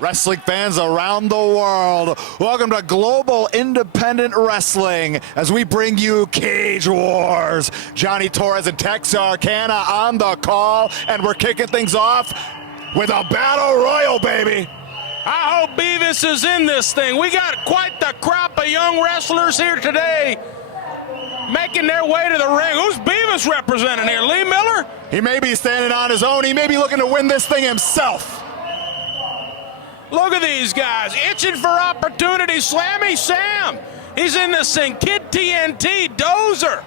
Wrestling fans around the world, welcome to Global Independent Wrestling as we bring you Cage Wars. Johnny Torres and Texarkana on the call, and we're kicking things off with a battle royal, baby. I hope Beavis is in this thing. We got quite the crop of young wrestlers here today making their way to the ring. Who's Beavis representing here? Lee Miller? He may be standing on his own. He may be looking to win this thing himself. Look at these guys, itching for opportunity. Slammy Sam, he's in this thing. Kid TNT, Dozer.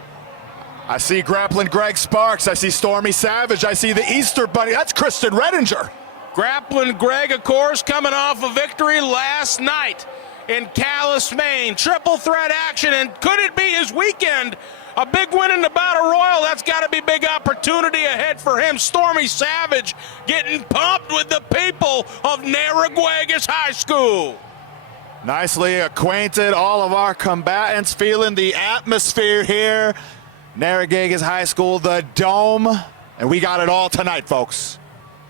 I see Grappling Greg Sparks. I see Stormy Savage. I see the Easter Bunny. That's Christian Redinger. Grappling Greg, of course, coming off a victory last night in Calais, Maine. Triple threat action, and could it be his weekend? A big win in the Battle Royal. That's got to be big opportunity ahead for him. Stormy Savage getting pumped with the people of Narraguagus High School. Nicely acquainted, all of our combatants feeling the atmosphere here. Narraguagus High School, the Dome, and we got it all tonight, folks.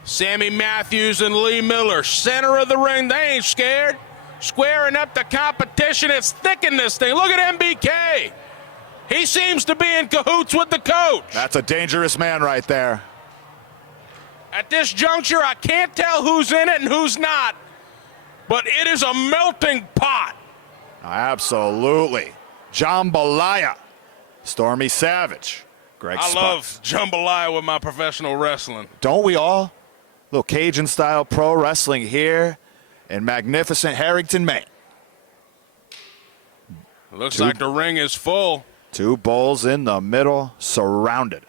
Sammy Matthews and Lee Miller, center of the ring. They ain't scared. Squaring up the competition. It's thick in this thing. Look at MBK. He seems to be in cahoots with the coach. That's a dangerous man right there. At this juncture, I can't tell who's in it and who's not, but it is a melting pot. Absolutely. Jambalaya. Stormy Savage. Greg I Sparks. love jambalaya with my professional wrestling. Don't we all? Little Cajun-style pro wrestling here in magnificent Harrington, Maine. Looks like the ring is full. Two bulls in the middle, surrounded.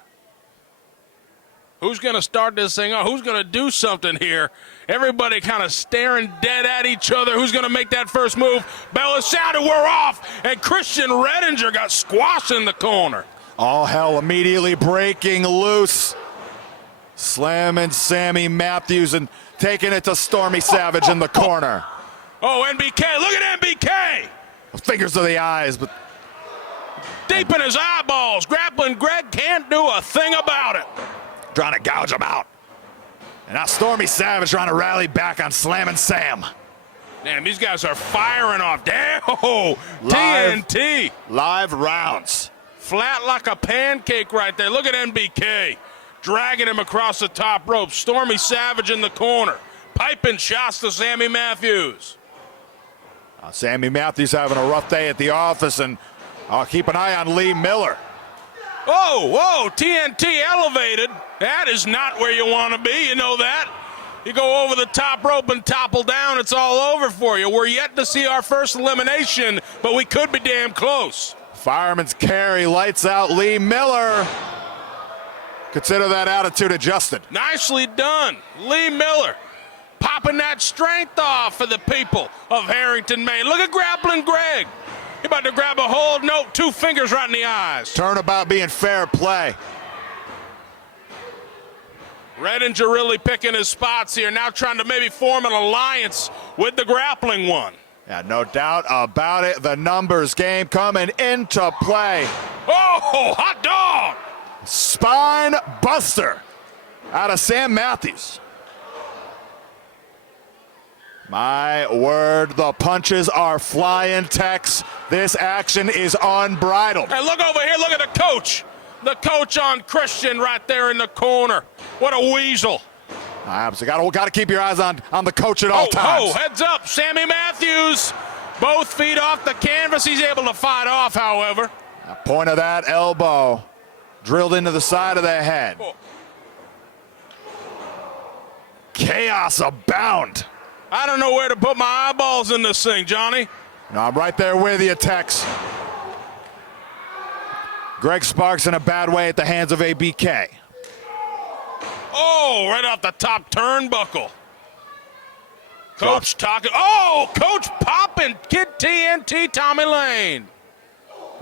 Who's going to start this thing off? Who's going to do something here? Everybody kind of staring dead at each other. Who's going to make that first move? Bell is sounded, we're off. And Christian Redinger got squashed in the corner. All hell immediately breaking loose. Slamming Sammy Matthews and taking it to Stormy Savage in the corner. Oh, NBK, look at NBK. Fingers to the eyes, but deep in his eyeballs. Grappling Greg can't do a thing about it. trying to gouge him out. And now Stormy Savage trying to rally back on Slamming Sam. Damn, these guys are firing off. Damn, TNT. Live rounds. Flat like a pancake right there. Look at NBK. Dragging him across the top rope. Stormy Savage in the corner. Piping shots to Sammy Matthews. Sammy Matthews having a rough day at the office, and I'll keep an eye on Lee Miller. Whoa, TNT elevated. That is not where you want to be, you know that. You go over the top rope and topple down, it's all over for you. We're yet to see our first elimination, but we could be damn close. Fireman's carry, lights out Lee Miller. Consider that attitude adjusted. Nicely done, Lee Miller. Popping that strength off for the people of Harrington, Maine. Look at Grappling Greg. He about to grab a hold. No, 2 fingers right in the eyes. Turnabout being fair play. Redinger really picking his spots here. Now trying to maybe form an alliance with the grappling one. Yeah, no doubt about it. The numbers game coming into play. Oh, hot dog. Spine buster out of Sam Matthews. My word, the punches are flying, Tex. This action is unbridled. Hey, look over here, look at the coach. The coach on Christian right there in the corner. What a weasel. So got to keep your eyes on the coach at all times. Heads up, Sammy Matthews. Both feet off the canvas. He's able to fight off, however. Point of that elbow drilled into the side of the head. Oh. Chaos abound. I don't know where to put my eyeballs in this thing, Johnny. No, I'm right there with you, Tex. Greg Sparks in a bad way at the hands of ABK. Oh, right off the top turnbuckle. Coach talking. Oh, Coach popping. Kid TNT, Tommy Lane.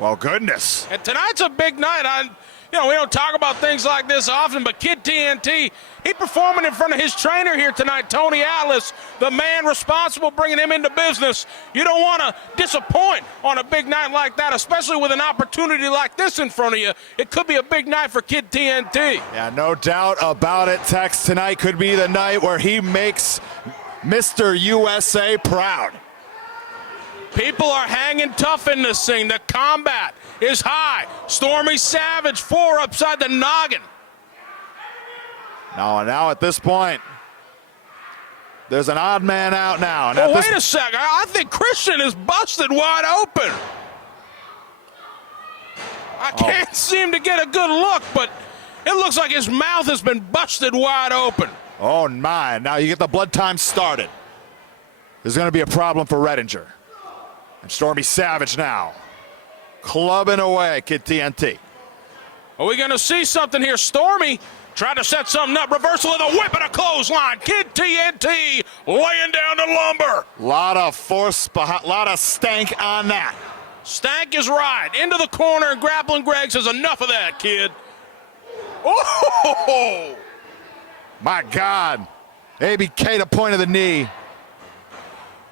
Well, goodness. And tonight's a big night. We don't talk about things like this often, but Kid TNT, he performing in front of his trainer here tonight, Tony Atlas, the man responsible bringing him into business. You don't want to disappoint on a big night like that, especially with an opportunity like this in front of you. It could be a big night for Kid TNT. Yeah, no doubt about it. Tex, tonight could be the night where he makes Mr. USA proud. People are hanging tough in this thing. The combat is high. Stormy Savage, 4 upside the noggin. Now at this point, there's an odd man out now. And wait a second. I think Christian is busted wide open. I can't seem to get a good look, but it looks like his mouth has been busted wide open. Oh, my. Now you get the blood time started. There's going to be a problem for Redinger. And Stormy Savage now clubbing away Kid TNT. Are we going to see something here? Stormy tried to set something up. Reversal of the whip and a clothesline. Kid TNT laying down the lumber. Lot of force, lot of stank on that. Stank is right. Into the corner, and Grappling Greg says, enough of that, kid. Oh! My God. ABK to point of the knee.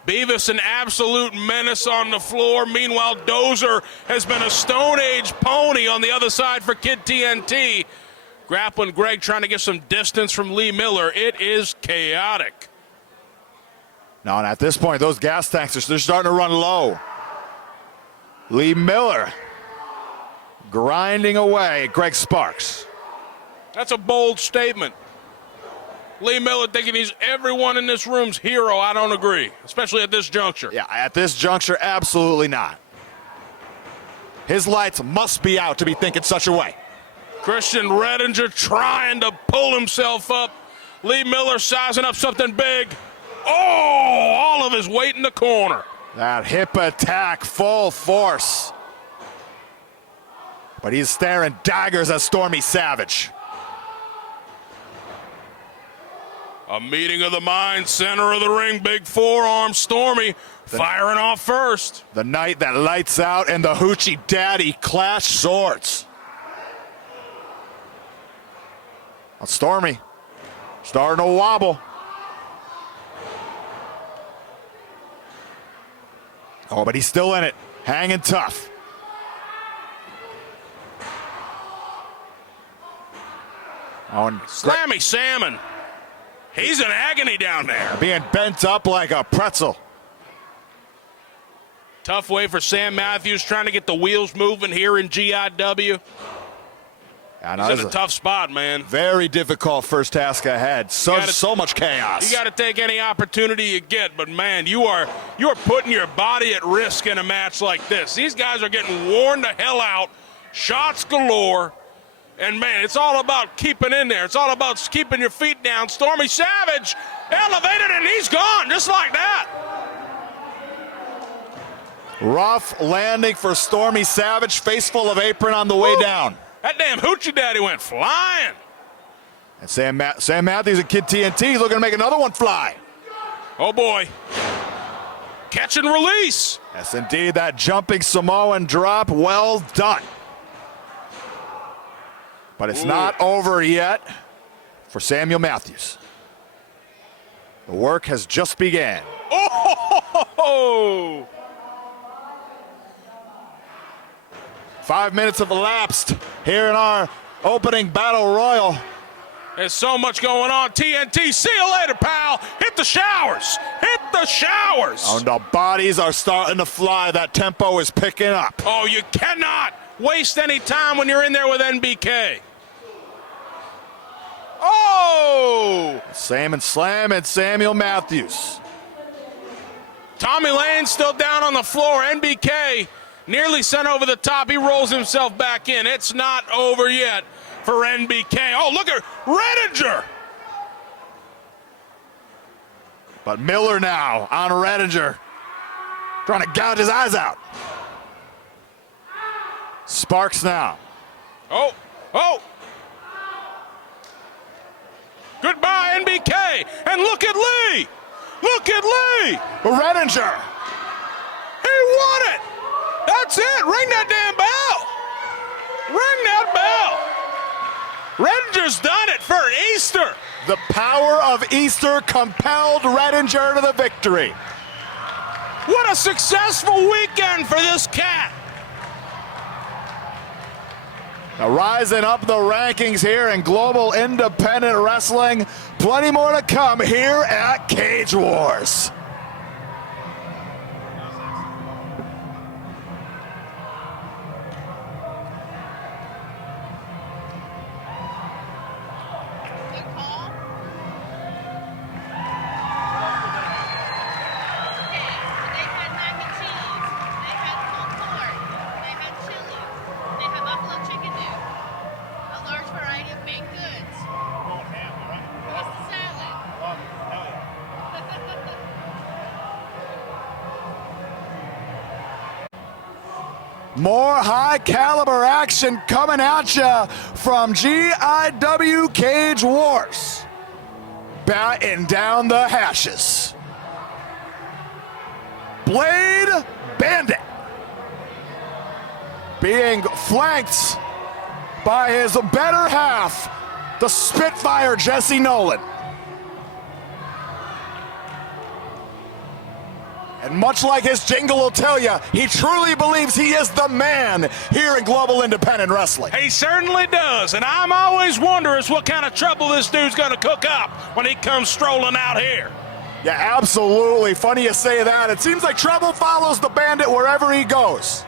Beavis an absolute menace on the floor. Meanwhile, Dozer has been a Stone Age pony on the other side for Kid TNT. Grappling Greg trying to get some distance from Lee Miller. It is chaotic. Now, and at this point, those gas tanks, they're starting to run low. Lee Miller grinding away at Greg Sparks. That's a bold statement. Lee Miller thinking he's everyone in this room's hero. I don't agree, especially at this juncture. Yeah, at this juncture, absolutely not. His lights must be out to be thinking such a way. Christian Redinger trying to pull himself up. Lee Miller sizing up something big. Oh, all of his weight in the corner. That hip attack, full force. But he's staring daggers at Stormy Savage. A meeting of the minds, center of the ring, big forearm. Stormy firing off first. The night that lights out and the Hoochie Daddy clash swords. Well, Stormy starting to wobble. Oh, but he's still in it, hanging tough. Oh, and Slammy Salmon. He's in agony down there. Being bent up like a pretzel. Tough way for Sam Matthews trying to get the wheels moving here in GIW. He's in a tough spot, man. Very difficult first task ahead. So much chaos. You got to take any opportunity you get, but man, you are putting your body at risk in a match like this. These guys are getting worn the hell out, shots galore. And, man, it's all about keeping in there. It's all about keeping your feet down. Stormy Savage elevated, and he's gone just like that. Rough landing for Stormy Savage. Face full of apron on the way down. That damn Hoochie Daddy went flying. And Sam Matthews and Kid TNT looking to make another one fly. Oh, boy. Catch and release. Yes, indeed. That jumping Samoan drop, well done. But it's not over yet for Samuel Matthews. The work has just began. Oh! 5 minutes have elapsed here in our opening battle royal. There's so much going on. TNT, see you later, pal. Hit the showers. Hit the showers. Oh, the bodies are starting to fly. That tempo is picking up. Oh, you cannot waste any time when you're in there with NBK. Oh! Sam and Slam and Samuel Matthews. Tommy Lane still down on the floor. NBK nearly sent over the top. He rolls himself back in. It's not over yet for NBK. Oh, look at Redinger. But Miller now on Redinger, trying to gouge his eyes out. Sparks now. Oh. Goodbye, NBK. And look at Lee. Look at Lee. Redinger. He won it. That's it. Ring that damn bell. Ring that bell. Redinger's done it for Easter. The power of Easter compelled Redinger to the victory. What a successful weekend for this cat. Now rising up the rankings here in global independent wrestling. Plenty more to come here at Cage Wars. More high caliber action coming at you from GIW Cage Wars. Batting down the hashes. Blade Bandit being flanked by his better half, the Spitfire Jesse Nolan. And much like his jingle will tell you, he truly believes he is the man here in global independent wrestling. He certainly does, and I'm always wondering what kind of trouble this dude's gonna cook up when he comes strolling out here. Yeah, absolutely. Funny you say that. It seems like trouble follows the Bandit wherever he goes.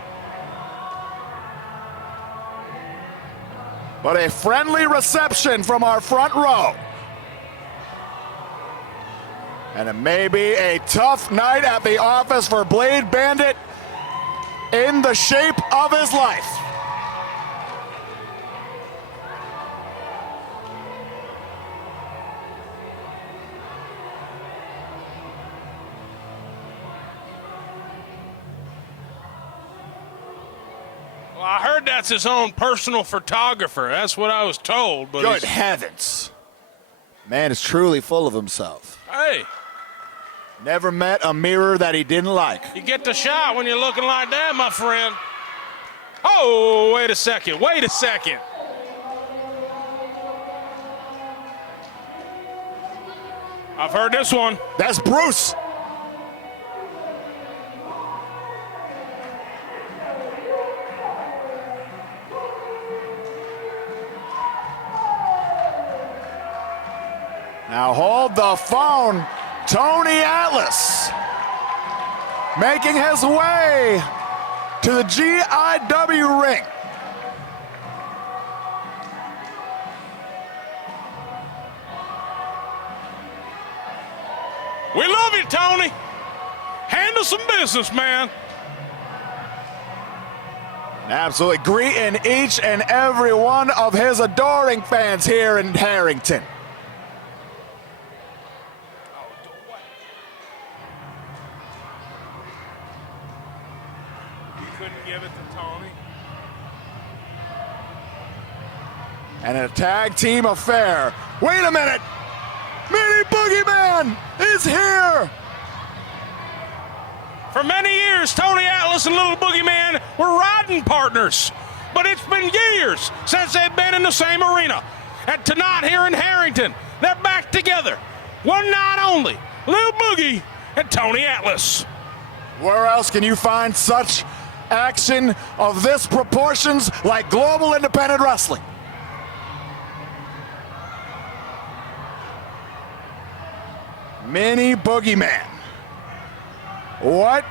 But a friendly reception from our front row. And it may be a tough night at the office for Blade Bandit in the shape of his life. Well, I heard that's his own personal photographer. That's what I was told. But good heavens. Man is truly full of himself. Hey. Never met a mirror that he didn't like. You get the shot when you're looking like that, my friend. Oh, wait a second. Wait a second. I've heard this one. That's Bruce. Now hold the phone. Tony Atlas making his way to the GIW ring. We love you, Tony. Handle some business, man. Absolutely greeting each and every one of his adoring fans here in Harrington. Give it to Tony. And a tag team affair. Wait a minute! Mini Boogeyman is here! For many years, Tony Atlas and Little Boogeyman were riding partners. But it's been years since they've been in the same arena. And tonight here in Harrington, they're back together. One night only. Little Boogie and Tony Atlas. Where else can you find such action of this proportions like global independent wrestling? Mini Boogeyman. What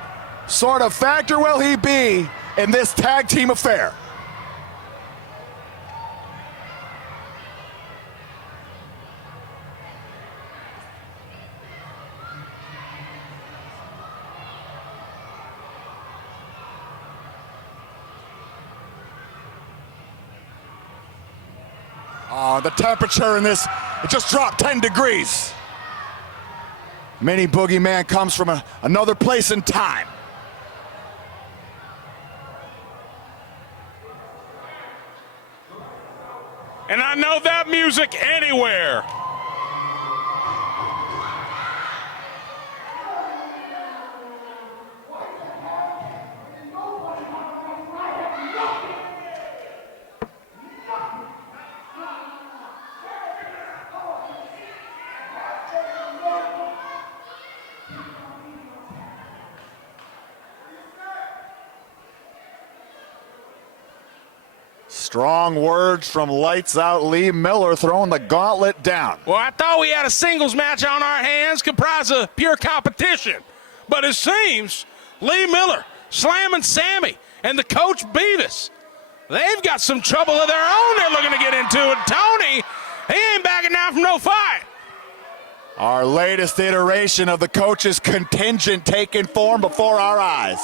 sort of factor will he be in this tag team affair? The temperature in this, it just dropped 10 degrees. Mini Boogeyman comes from another place in time. And I know that music anywhere. Strong words from Lights Out Lee Miller throwing the gauntlet down. Well, I thought we had a singles match on our hands comprised of pure competition. But it seems Lee Miller, Slamming Sammy, and the coach Beavis, they've got some trouble of their own they're looking to get into. And Tony, he ain't backing down from no fight. Our latest iteration of the coach's contingent taking form before our eyes.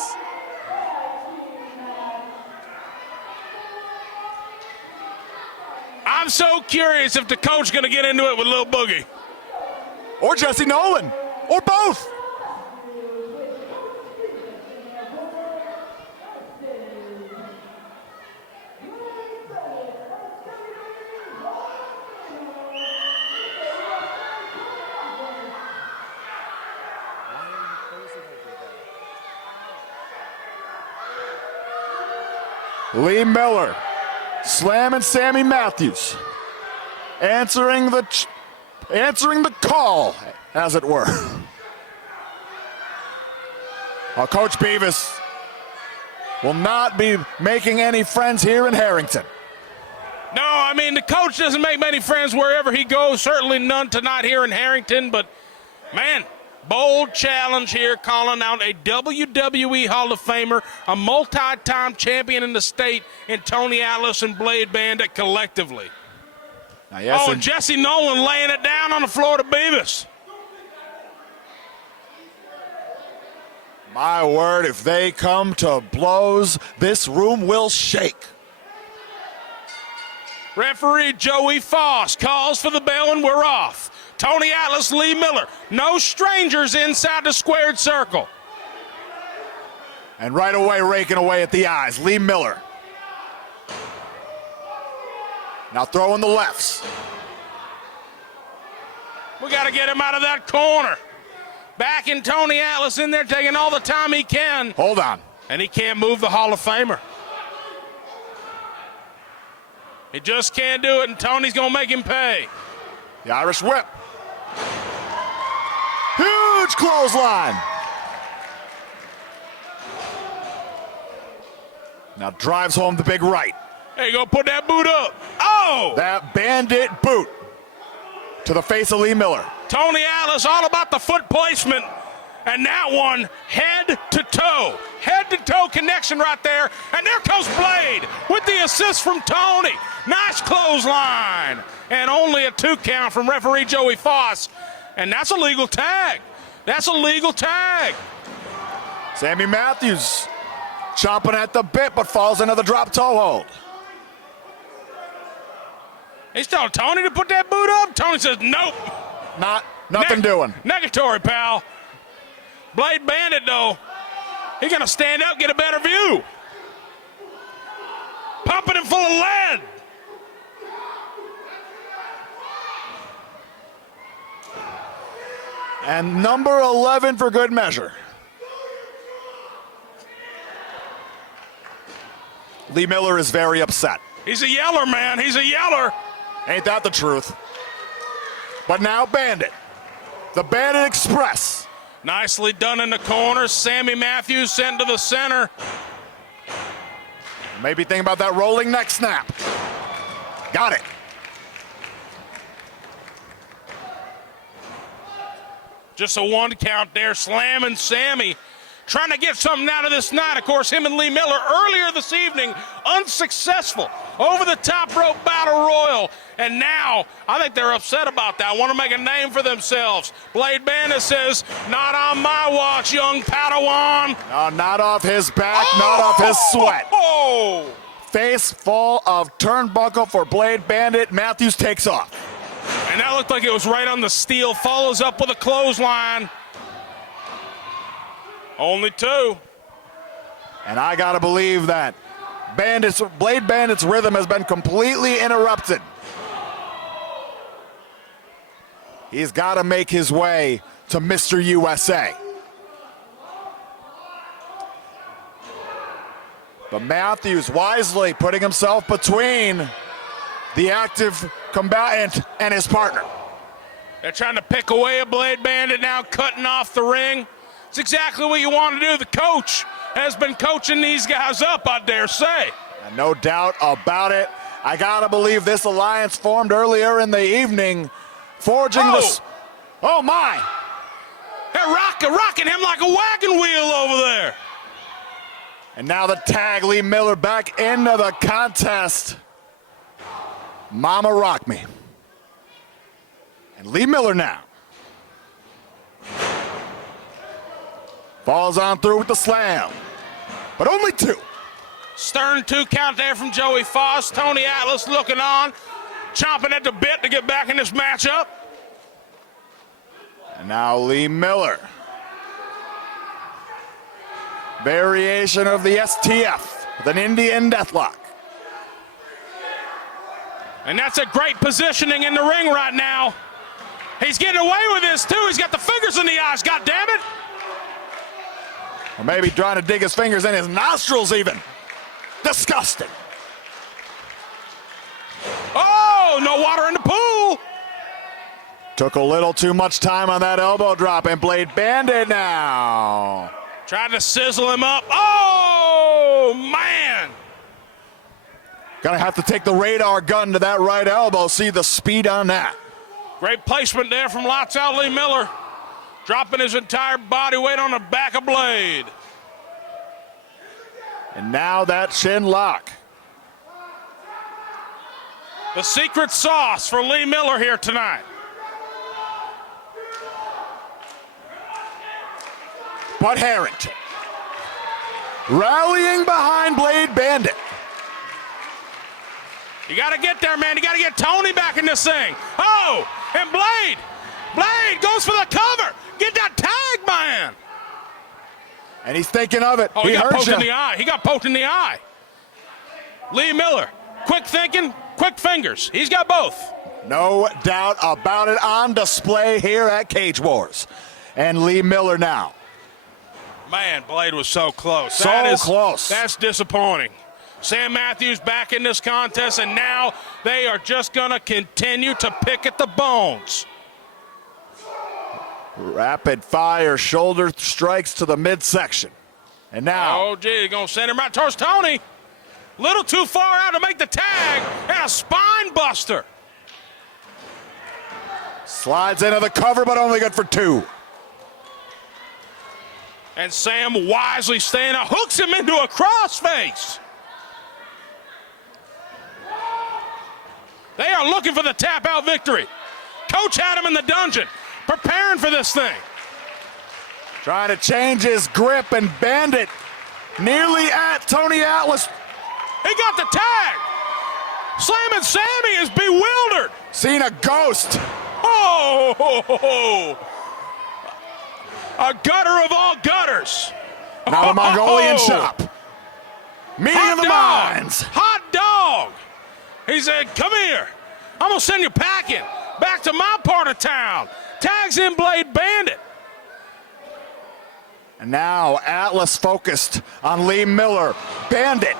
I'm so curious if the coach going to get into it with Lil Boogie. Or Jesse Nolan, or both. Lee Miller, slamming Sammy Matthews, answering the call, as it were. Our Coach Beavis will not be making any friends here in Harrington. No, I mean, the coach doesn't make many friends wherever he goes. Certainly none tonight here in Harrington. But, man, bold challenge here, calling out a WWE Hall of Famer, a multi-time champion in the state, in Tony Atlas and Blade Bandit collectively. Now, yes, and Jesse Nolan laying it down on the floor to Beavis. My word, if they come to blows, this room will shake. Referee Joey Foss calls for the bell and we're off. Tony Atlas, Lee Miller, no strangers inside the squared circle. And right away, raking away at the eyes, Lee Miller. Now throwing the lefts. We got to get him out of that corner. Backing Tony Atlas in there, taking all the time he can. Hold on. And he can't move the Hall of Famer. He just can't do it, and Tony's going to make him pay. The Irish whip. Huge clothesline. Now drives home the big right. There you go, put that boot up. Oh! That bandit boot to the face of Lee Miller. Tony Atlas all about the foot placement. And that one head to toe. Head to toe connection right there. And there comes Blade with the assist from Tony. Nice clothesline. And only a 2 count from referee Joey Foss. And that's a legal tag. That's a legal tag. Sammy Matthews chomping at the bit, but falls into the drop toe hold. He's telling Tony to put that boot up. Tony says, nope. Nothing doing. Negatory, pal. Blade Bandit, though, he's going to stand up, get a better view. Pumping him full of lead. And number 11 for good measure. Lee Miller is very upset. He's a yeller, man. He's a yeller. Ain't that the truth? But now Bandit. The Bandit Express. Nicely done in the corner. Sammy Matthews sent to the center. Maybe think about that rolling neck snap. Got it. Just a 1 count there, slamming Sammy. Trying to get something out of this night. Of course, him and Lee Miller earlier this evening, unsuccessful. Over the top rope battle royal. And now, I think they're upset about that. Want to make a name for themselves. Blade Bandit says, not on my watch, young Padawan. No, not off his back, not off his sweat. Oh! Face full of turnbuckle for Blade Bandit. Matthews takes off. And that looked like it was right on the steel. Follows up with a clothesline. Only 2. And I gotta believe that Blade Bandit's rhythm has been completely interrupted. He's gotta make his way to Mr. USA. But Matthews wisely putting himself between the active combatant and his partner. They're trying to pick away a Blade Bandit now, cutting off the ring. It's exactly what you want to do. The coach has been coaching these guys up, I dare say. And no doubt about it. I gotta believe this alliance formed earlier in the evening, forging this. Oh my! They're rocking him like a wagon wheel over there. And now the tag, Lee Miller back into the contest. Mama rock me. And Lee Miller now falls on through with the slam, but only 2. Stern 2 count there from Joey Foss. Tony Atlas looking on, chomping at the bit to get back in this matchup. And now Lee Miller. Variation of the STF with an Indian deathlock. And that's a great positioning in the ring right now. He's getting away with this too. He's got the fingers in the eyes, God damn it. Or maybe trying to dig his fingers in his nostrils even. Disgusting. Oh, no water in the pool. Took a little too much time on that elbow drop, and Blade Bandit now. Tried to sizzle him up. Oh, man. Gonna have to take the radar gun to that right elbow, see the speed on that. Great placement there from Lights Out Lee Miller. Dropping his entire body weight on the back of Blade. And now that shin lock. The secret sauce for Lee Miller here tonight. But Harrington rallying behind Blade Bandit. You got to get there, man. You got to get Tony back in this thing. Oh, and Blade goes for the cover. Get that tag, man. And he's thinking of it. Oh, he got poked you. in the eye. He got poked in the eye. Lee Miller, quick thinking, quick fingers. He's got both. No doubt about it, on display here at Cage Wars. And Lee Miller now. Man, Blade was so close. Close. That's disappointing. Sam Matthews back in this contest, and now they are just going to continue to pick at the bones. Rapid fire shoulder strikes to the midsection. And now. Oh, gee, going to send him right towards Tony. Little too far out to make the tag, and a spine buster. Slides into the cover, but only good for 2. And Sam wisely staying out, hooks him into a crossface. They are looking for the tap-out victory. Coach had him in the dungeon, preparing for this thing. Trying to change his grip, and Bandit nearly at Tony Atlas. He got the tag. Slamming Sammy is bewildered. Seen a ghost. Oh, a gutter of all gutters. Now the Mongolian chop. Meeting of the minds. Hot dog. He said, come here. I'm going to send you packing back to my part of town. Tags in Blade Bandit. And now Atlas focused on Lee Miller. Bandit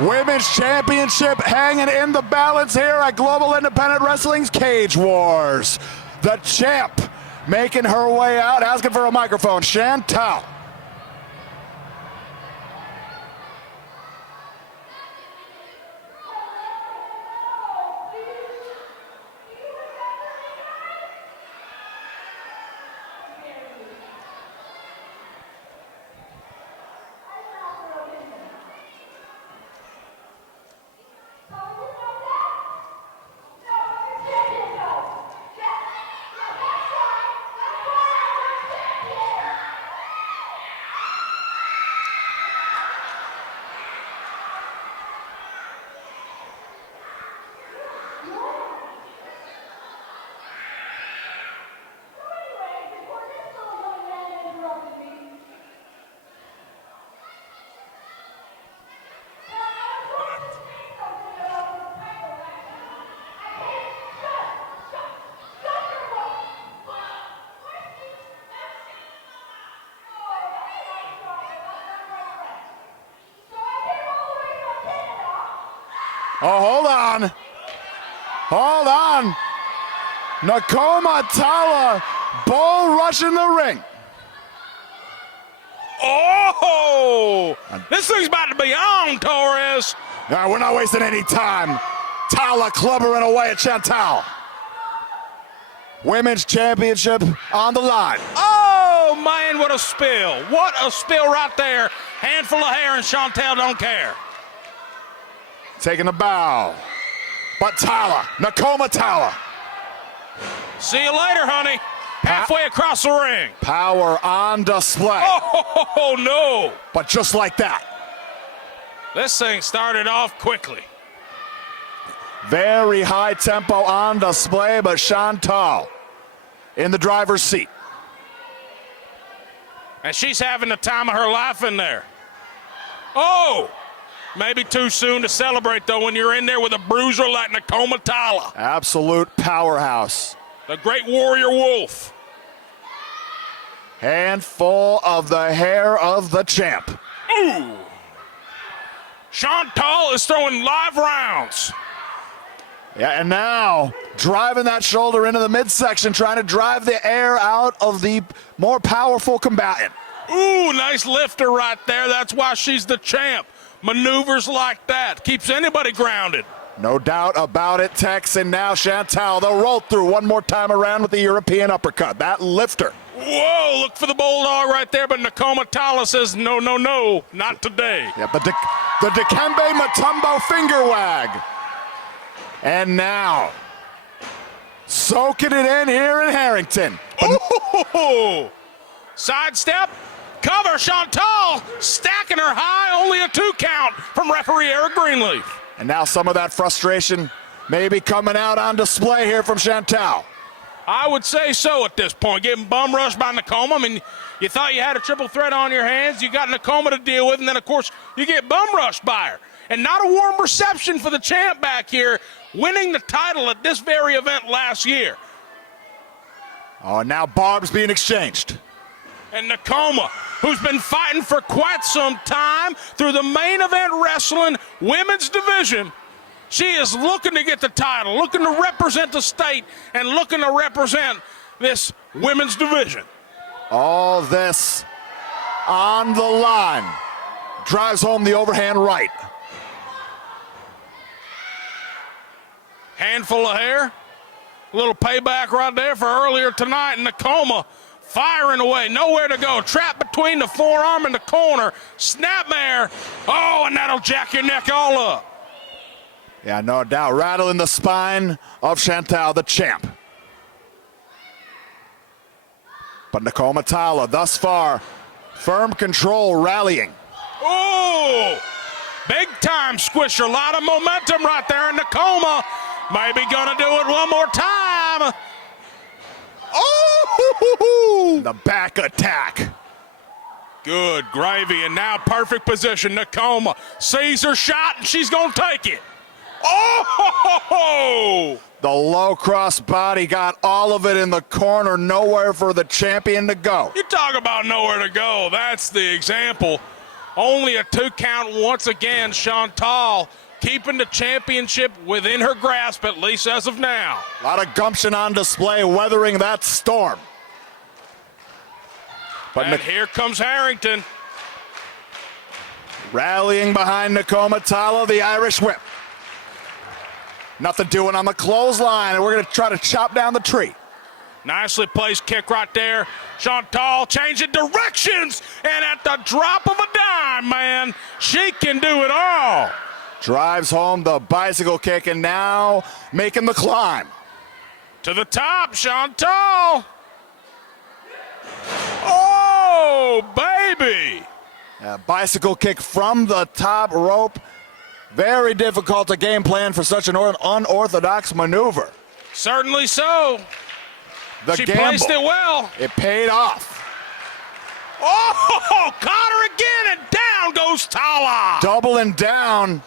Women's Championship hanging in the balance here at Global Independent Wrestling's Cage Wars. The champ making her way out, asking for a microphone, Chantal. Oh, hold on. Hold on. Nakoma, Tala, bull rush in the ring. Oh! This thing's about to be on, Torres. Now, we're not wasting any time. Tala clubbering away at Chantal. Women's Championship on the line. Oh, man, what a spill. What a spill right there. Handful of hair and Chantal don't care. Taking a bow. But Tala, Nakoma Tala. See you later, honey. Halfway across the ring. Power on display. Oh, no. But just like that. This thing started off quickly. Very high tempo on display, but Chantal in the driver's seat. And she's having the time of her life in there. Oh! Maybe too soon to celebrate, though, when you're in there with a bruiser like Nakoma Tala. Absolute powerhouse. The great warrior wolf. Handful of the hair of the champ. Ooh. Chantal is throwing live rounds. Yeah, and now driving that shoulder into the midsection, trying to drive the air out of the more powerful combatant. Ooh, nice lifter right there. That's why she's the champ. Maneuvers like that keeps anybody grounded. No doubt about it, Tex, and now Chantal, they'll roll through one more time around with the European uppercut. That lifter. Whoa, look for the bulldog right there, but Nakoma Tala says, no, no, no, not today. Yeah, the Dikembe Mutombo finger wag. And now, soaking it in here in Harrington. Ooh, sidestep. Cover, Chantal, stacking her high, only a 2 count from referee Eric Greenleaf. And now some of that frustration may be coming out on display here from Chantal. I would say so at this point, getting bum rushed by Nakoma. I mean, you thought you had a triple threat on your hands, you got Nakoma to deal with, and then, of course, you get bum rushed by her. And not a warm reception for the champ back here, winning the title at this very event last year. Oh, now barbs being exchanged. And Nakoma, who's been fighting for quite some time through the main event wrestling women's division, she is looking to get the title, looking to represent the state, and looking to represent this women's division. All this on the line. Drives home the overhand right. Handful of hair. A little payback right there for earlier tonight. Nakoma firing away, nowhere to go. Trapped between the forearm and the corner. Snapmare. Oh, and that'll jack your neck all up. Yeah, no doubt. Rattling the spine of Chantal, the champ. But Nakoma Tala, thus far, firm control, rallying. Oh, big time squisher. A lot of momentum right there. And Nakoma maybe gonna do it one more time. Oh, the back attack. Good gravy, and now perfect position. Nakoma sees her shot, and she's gonna take it. Oh! The low cross body got all of it in the corner, nowhere for the champion to go. You talk about nowhere to go. That's the example. Only a 2 count once again. Chantal keeping the championship within her grasp, at least as of now. A lot of gumption on display, weathering that storm. But and here comes Harrington. Rallying behind Nakoma, Tala, the Irish whip. Nothing doing on the clothesline, and we're going to try to chop down the tree. Nicely placed kick right there. Chantal changing directions, and at the drop of a dime, man, she can do it all. Drives home the bicycle kick, and now making the climb. To the top, Chantal. Oh, baby. A bicycle kick from the top rope. Very difficult to game plan for such an unorthodox maneuver. Certainly so. She gamble. placed it well. It paid off. Oh, caught her again, and down goes Tala. Doubling down.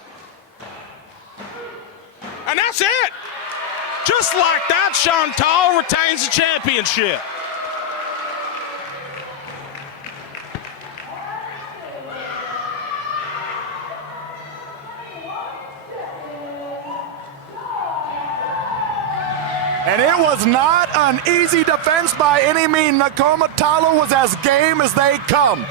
And that's it. Just like that, Chantal retains the championship. And it was not an easy defense by any means. Nakoma Tala was as game as they come.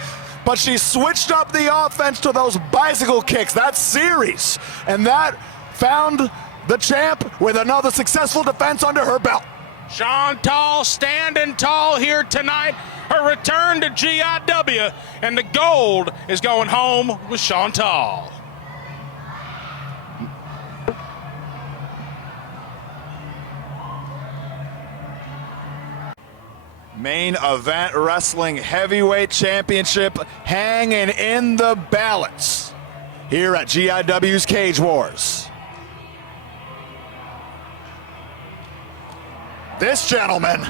But she switched up the offense to those bicycle kicks, that series. And that found the champ with another successful defense under her belt. Chantal standing tall here tonight. Her return to GIW. And the gold is going home with Chantal. Main event wrestling heavyweight championship hanging in the balance here at GIW's Cage Wars. This gentleman,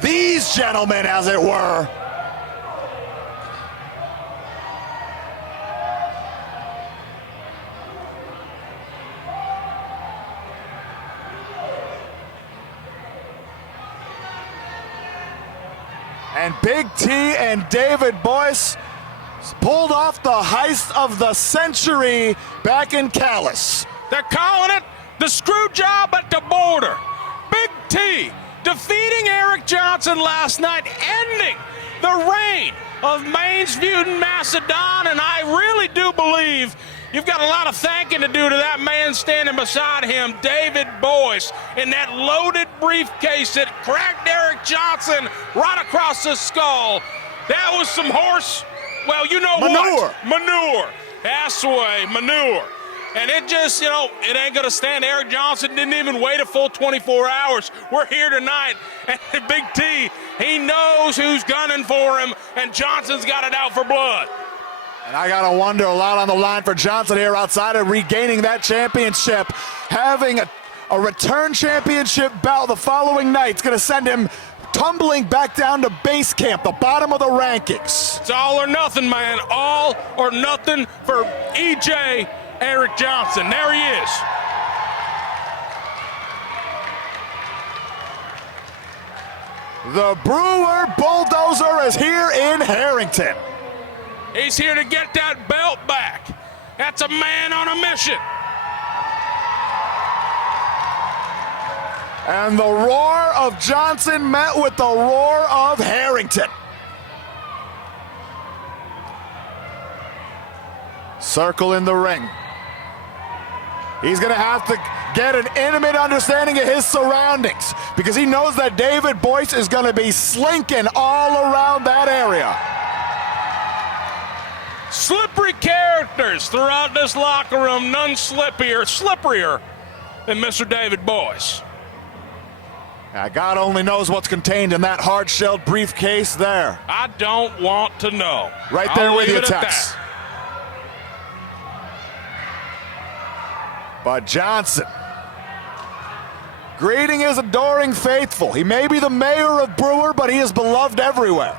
these gentlemen as it were, and Big T and David Boyce pulled off the heist of the century back in Calais. They're calling it the screw job at the border. Big T defeating Eric Johnson last night, ending the reign of Maine's feud in Macedon, and I really do believe you've got a lot of thanking to do to that man standing beside him, David Boyce, in that loaded briefcase that cracked Eric Johnson right across the skull. That was some horse, well, you know manure. what? Manure. That's the way, manure. And it just, you know, it ain't going to stand. Eric Johnson didn't even wait a full 24 hours. We're here tonight, and Big T, he knows who's gunning for him, and Johnson's got it out for blood. And I gotta wonder, a lot on the line for Johnson here outside of regaining that championship. Having a return championship bout the following night, it's gonna send him tumbling back down to base camp, the bottom of the rankings. It's all or nothing, man. All or nothing for EJ Eric Johnson. There he is. The Brewer Bulldozer is here in Harrington. He's here to get that belt back. That's a man on a mission. And the roar of Johnson met with the roar of Harrington. Circle in the ring. He's gonna have to get an intimate understanding of his surroundings because he knows that David Boyce is gonna be slinking all around that area. Slippery characters throughout this locker room, none slipperier than Mr. David Boyce. Now, God only knows what's contained in that hard-shelled briefcase there. I don't want to know. Right there I'll with leave you, it at Tex. that. But Johnson, greeting his adoring faithful. He may be the mayor of Brewer, but he is beloved everywhere.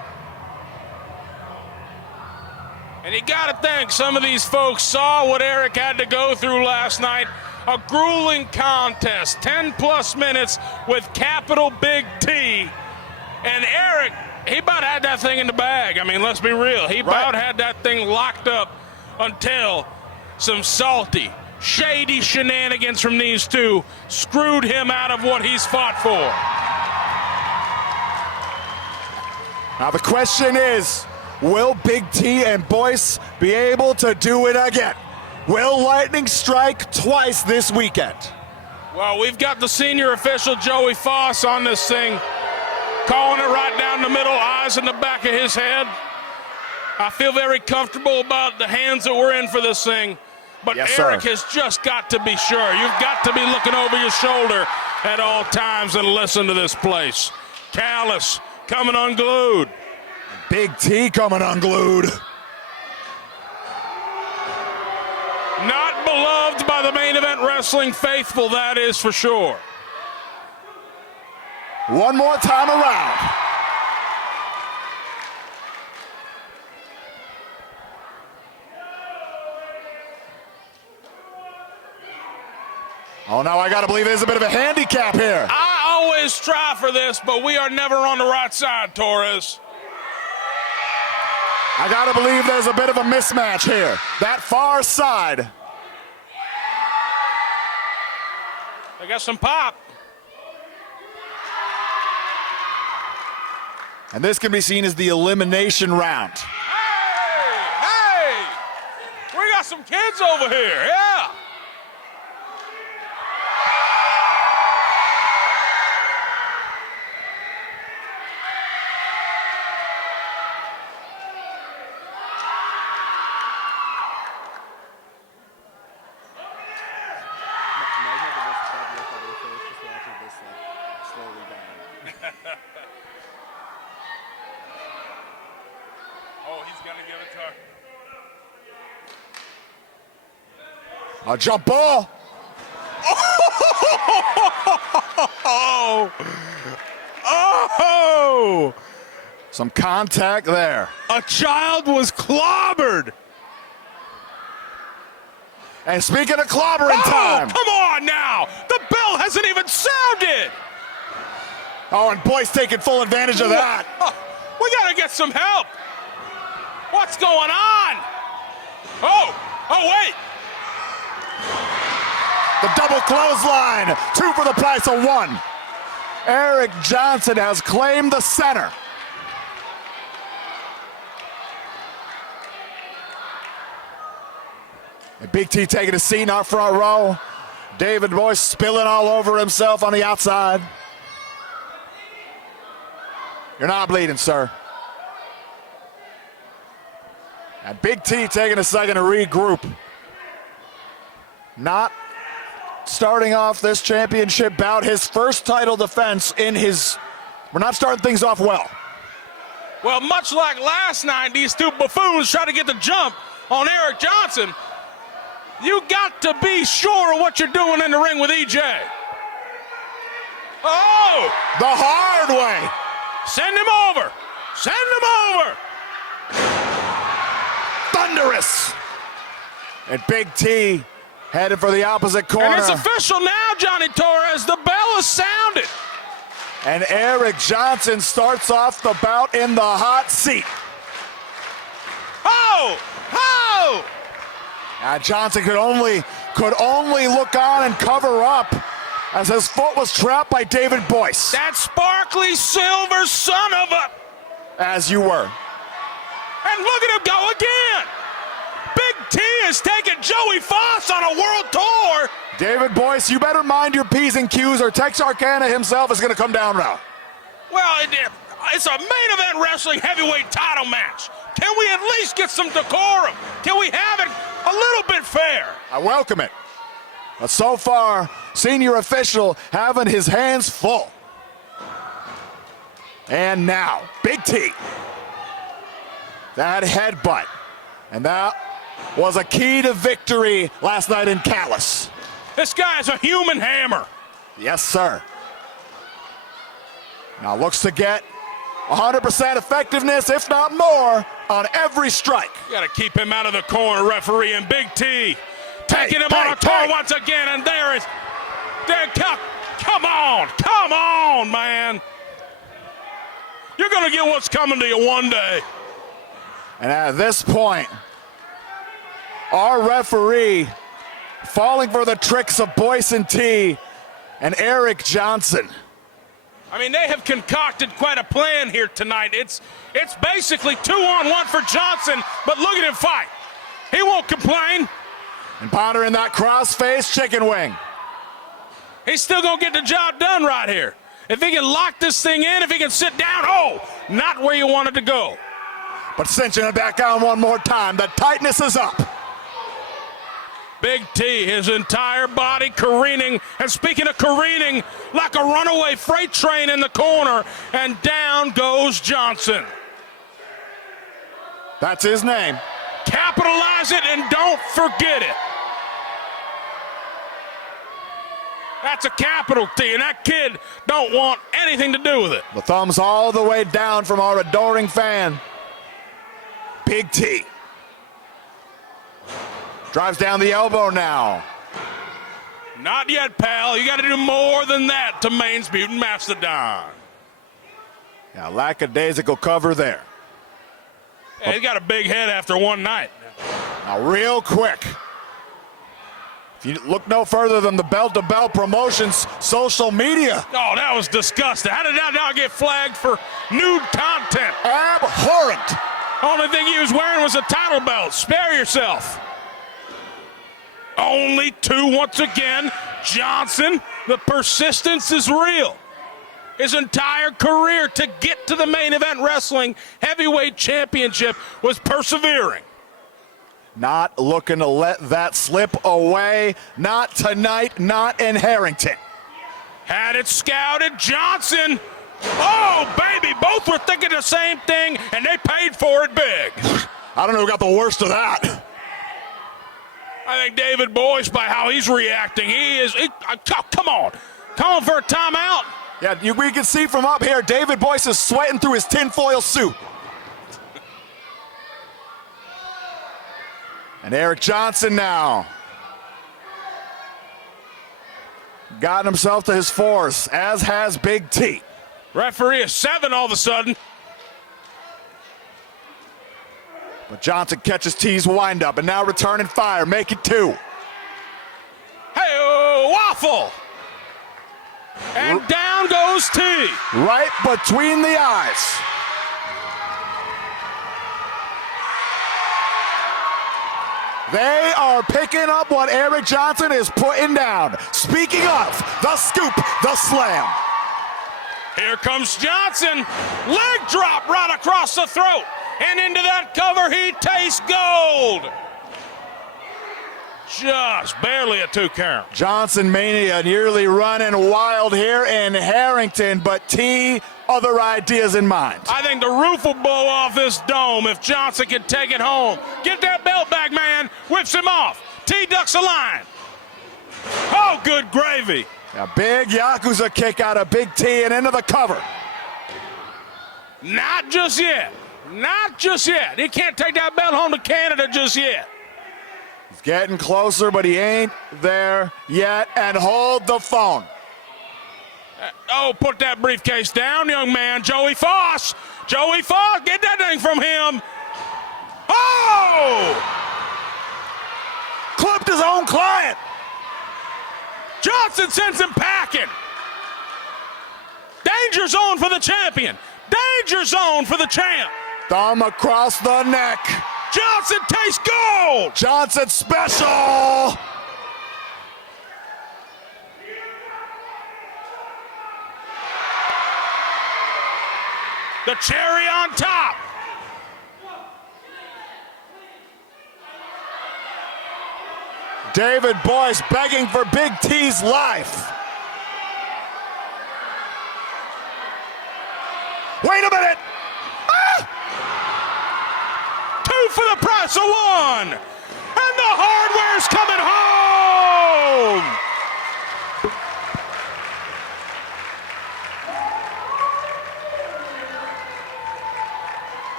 And you got to think some of these folks saw what Eric had to go through last night. A grueling contest, 10+ minutes with capital Big T. And Eric, he about had that thing in the bag. I mean, let's be real. He about had that thing locked up until some salty, shady shenanigans from these two screwed him out of what he's fought for. Now the question is, will Big T and Boyce be able to do it again? Will lightning strike twice this weekend? Well, we've got the senior official, Joey Foss, on this thing, calling it right down the middle, eyes in the back of his head. I feel very comfortable about the hands that we're in for this thing. But yes, Eric sir. has just got to be sure. You've got to be looking over your shoulder at all times and listen to this place. Callous coming unglued. Big T coming unglued. Not beloved by the main event wrestling faithful, that is for sure. One more time around. Oh, now I gotta believe there's a bit of a handicap here. I always try for this, but we are never on the right side, Torres. I gotta believe there's a bit of a mismatch here. That far side. They got some pop. And this can be seen as the elimination round. Hey! We got some kids over here, yeah! Oh, he's gonna give it to her. A jump ball. Oh! Oh! Some contact there. A child was clobbered. And speaking of clobbering time. Come on now! The bell hasn't even sounded! Oh, and Boyce taking full advantage of that. We gotta get some help! What's going on? Oh, wait! The double clothesline, 2 for the price of 1. Eric Johnson has claimed the center. And Big T taking a seat in our front row. David Boyce spilling all over himself on the outside. You're not bleeding, sir. And Big T taking a second to regroup. Not starting off this championship bout, his first title defense in his... We're not starting things off well. Well, much like last night, these two buffoons try to get the jump on Eric Johnson. You got to be sure of what you're doing in the ring with EJ. Oh! The hard way. Send him over. Send him over. Thunderous. And Big T headed for the opposite corner. And it's official now, Johnny Torres. The bell is sounded. And Eric Johnson starts off the bout in the hot seat. Oh! Oh! Now Johnson could only look on and cover up as his foot was trapped by David Boyce. That sparkly silver son of a... As you were. And look at him go again. Big T is taking Joey Foss on a world tour. David Boyce, you better mind your P's and Q's or Texarkana himself is going to come down round. Well, it's a main event wrestling heavyweight title match. Can we at least get some decorum? Can we have it a little bit fair? I welcome it. But so far, senior official having his hands full. And now, Big T. That headbutt. And that was a key to victory last night in Callus. This guy's a human hammer. Yes, sir. Now looks to get 100% effectiveness, if not more, on every strike. You gotta keep him out of the corner, referee, and Big T taking him on a tour once again, and there is, come on, man. You're going to get what's coming to you one day. And at this point, our referee falling for the tricks of Boyson T and Eric Johnson. I mean, they have concocted quite a plan here tonight. It's basically 2-on-1 for Johnson, but look at him fight. He won't complain. And pondering that cross-face chicken wing. He's still going to get the job done right here. If he can lock this thing in, if he can sit down, oh, not where you wanted to go. But cinching it back on one more time, the tightness is up. Big T, his entire body careening, and speaking of careening, like a runaway freight train in the corner, and down goes Johnson. That's his name. Capitalize it and don't forget it. That's a capital T, and that kid don't want anything to do with it. The thumbs all the way down from our adoring fan. Big T. Drives down the elbow now. Not yet, pal. You got to do more than that to Maine's Mutant Mastodon. Yeah, lackadaisical cover there. Yeah, he's got a big head after one night. Now, real quick. If you look no further than the Bell to Bell Promotions social media. Oh, that was disgusting. How did that not get flagged for nude content? Abhorrent. Only thing he was wearing was a title belt. Spare yourself. Only two once again. Johnson, the persistence is real. His entire career to get to the main event wrestling heavyweight championship was persevering. Not looking to let that slip away. Not tonight, not in Harrington. Had it scouted, Johnson. Oh, baby, both were thinking the same thing, and they paid for it big. I don't know who got the worst of that. I think David Boyce, by how he's reacting, come on for a timeout. Yeah, we can see from up here, David Boyce is sweating through his tinfoil suit. And Eric Johnson now. Gotten himself to his fours, as has Big T. Referee is 7 all of a sudden. But Johnson catches T's windup and now returning fire, make it 2. Hey, waffle! And down goes T. Right between the eyes. They are picking up what Eric Johnson is putting down. Speaking of, the scoop, the slam. Here comes Johnson. Leg drop right across the throat. And into that cover, he tastes gold. Just barely a 2 count. Johnson mania nearly running wild here in Harrington, but T, other ideas in mind. I think the roof will blow off this dome if Johnson can take it home. Get that belt back, man. Whips him off. T ducks a line. Oh, good gravy. A big Yakuza kick out of Big T and into the cover. Not just yet. Not just yet. He can't take that belt home to Canada just yet. He's getting closer, but he ain't there yet. And hold the phone. Put that briefcase down, young man. Joey Foss. Joey Foss, get that thing from him. Oh! Clipped his own client. Johnson sends him packing. Danger zone for the champion. Danger zone for the champ. Thumb across the neck. Johnson tastes gold. Johnson special. The cherry on top. David Boyce begging for Big T's life. Wait a minute. Ah! 2 for the price of 1. And the hardware's coming home.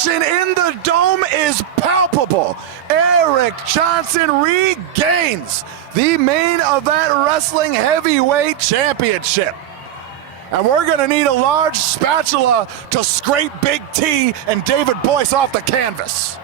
passion in the dome is palpable. Eric Johnson regains the Main Event Wrestling Heavyweight Championship. And we're gonna need a large spatula to scrape Big T and David Boyce off the canvas.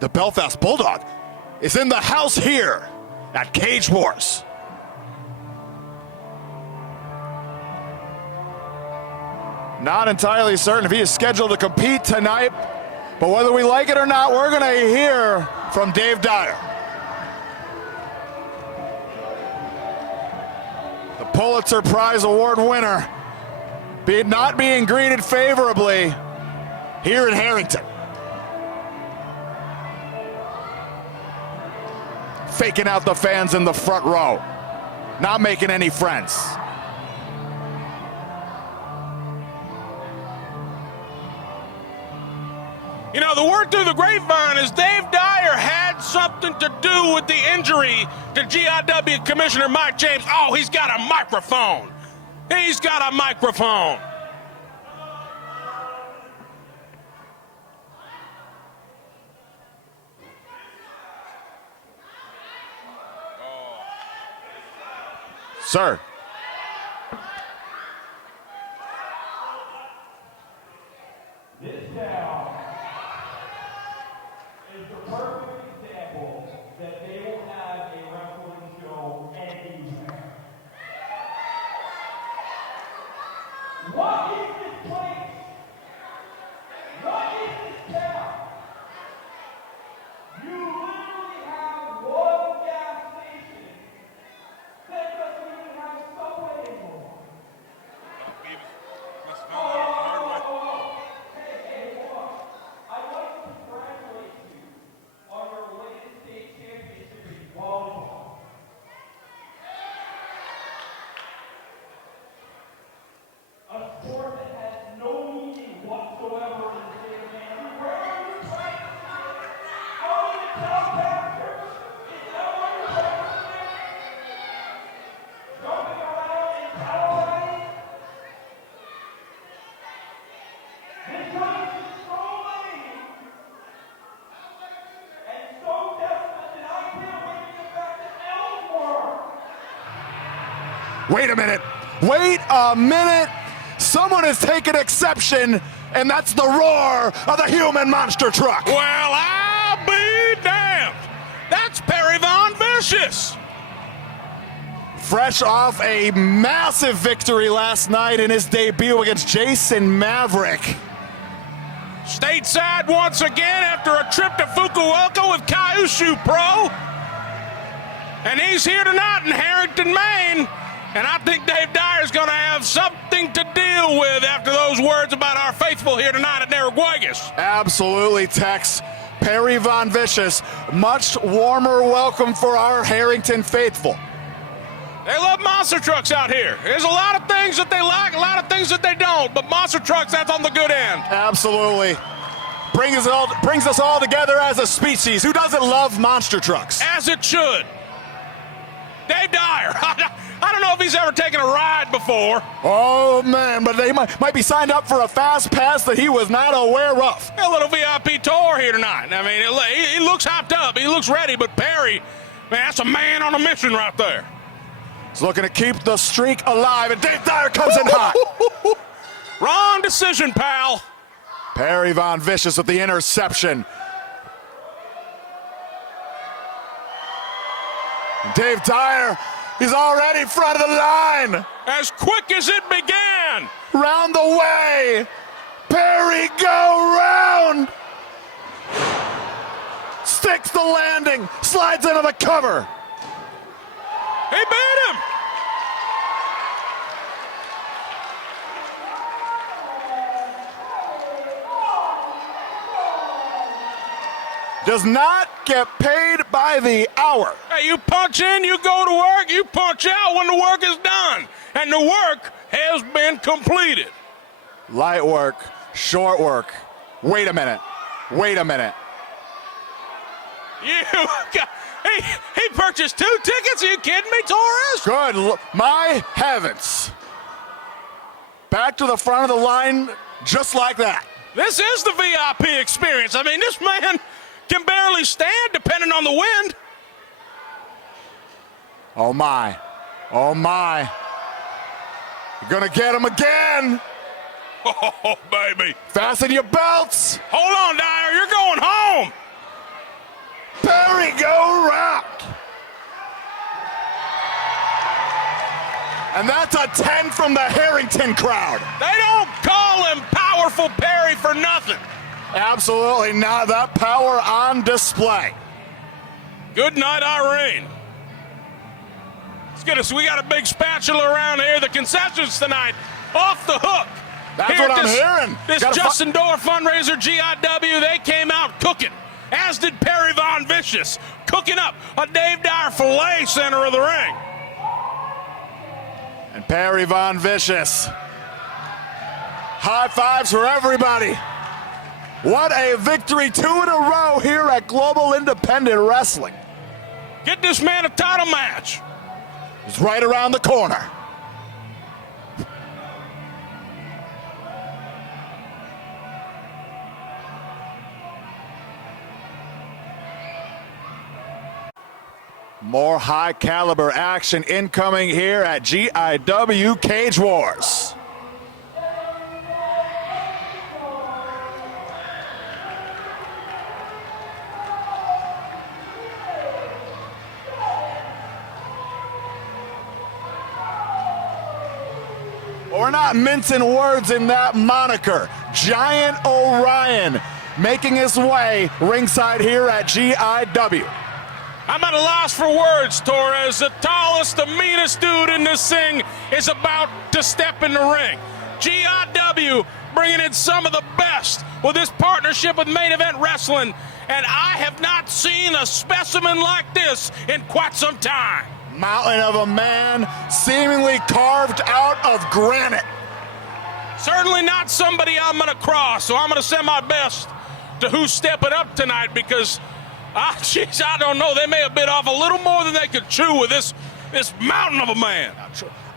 The Belfast Bulldog is in the house here at Cage Wars. Not entirely certain if he is scheduled to compete tonight, but whether we like it or not, we're going to hear from Dave Dyer. The Pulitzer Prize Award winner not being greeted favorably here in Harrington. Faking out the fans in the front row, not making any friends. You know, the word through the grapevine is Dave Dyer had something to do with the injury to GIW Commissioner Mike James. Oh, he's got a microphone. He's got a microphone. Sir. This town is the perfect example that they will have a wrestling show anywhere. What is this place? What is this town? You literally have one gas station that doesn't even have subway anymore. Hey, hold on. I'd like to congratulate you on your latest state championship in volleyball. A sport that has no meaning whatsoever in the state of Maine. Where are you practicing? Out in the town pasture? Is that where you're practicing? Jumping around in Tala? This place is so lame and so desolate that I can't wait to get back to Ellsworth. Wait a minute. Wait a minute. Someone has taken exception, and that's the roar of the human monster truck. Well, I'll be damned. That's Perry Von Vicious. Fresh off a massive victory last night in his debut against Jason Maverick. Stateside once again after a trip to Fukuoka with Kyushu Pro. And he's here tonight in Harrington, Maine. And I think Dave Dyer's going to have something to deal with after those words about our faithful here tonight at Narraguagus. Absolutely, Tex. Perry Von Vicious, much warmer welcome for our Harrington faithful. They love monster trucks out here. There's a lot of things that they like, a lot of things that they don't, but monster trucks, that's on the good end. Absolutely. Brings us all together as a species. Who doesn't love monster trucks? As it should. Dave Dyer. I don't know if he's ever taken a ride before. Oh, man, but they might be signed up for a fast pass that he was not aware of. A little VIP tour here tonight. I mean, he looks hyped up. He looks ready, but Perry, man, that's a man on a mission right there. He's looking to keep the streak alive, and Dave Dyer comes in hot. Wrong decision, pal. Perry Von Vicious with the interception. Dave Dyer, he's already front of the line. As quick as it began. Round the way. Perry go round. Sticks the landing, slides into the cover. He beat him. Does not get paid by the hour. Hey, you punch in, you go to work, you punch out when the work is done. And the work has been completed. Light work, short work. Wait a minute. Wait a minute. He purchased 2 tickets? Are you kidding me, Torres? Good. My heavens. Back to the front of the line just like that. This is the VIP experience. I mean, this man can barely stand depending on the wind. Oh, my. Oh, my. You're going to get him again. Oh, baby. Fasten your belts. Hold on, Dyer. You're going home. Perry go round. And that's a 10 from the Harrington crowd. They don't call him Powerful Perry for nothing. Absolutely not. That power on display. Good night, Irene. Let's get us. We got a big spatula around here. The concessions tonight off the hook. That's what I'm hearing. This Justin Door fundraiser, GIW, they came out cooking, as did Perry Von Vicious, cooking up a Dave Dyer filet center of the ring. And Perry Von Vicious. High fives for everybody. What a victory, 2 in a row here at Global Independent Wrestling. Get this man a title match. He's right around the corner. More high caliber action incoming here at GIW Cage Wars. We're not mincing words in that moniker. Giant Orion making his way ringside here at GIW. I'm at a loss for words, Torres. The tallest, the meanest dude in this thing is about to step in the ring. GIW bringing in some of the best with this partnership with Main Event Wrestling, and I have not seen a specimen like this in quite some time. Mountain of a man seemingly carved out of granite. Certainly not somebody I'm going to cross, so I'm going to send my best to who's stepping up tonight because, jeez, I don't know. They may have bit off a little more than they could chew with this mountain of a man.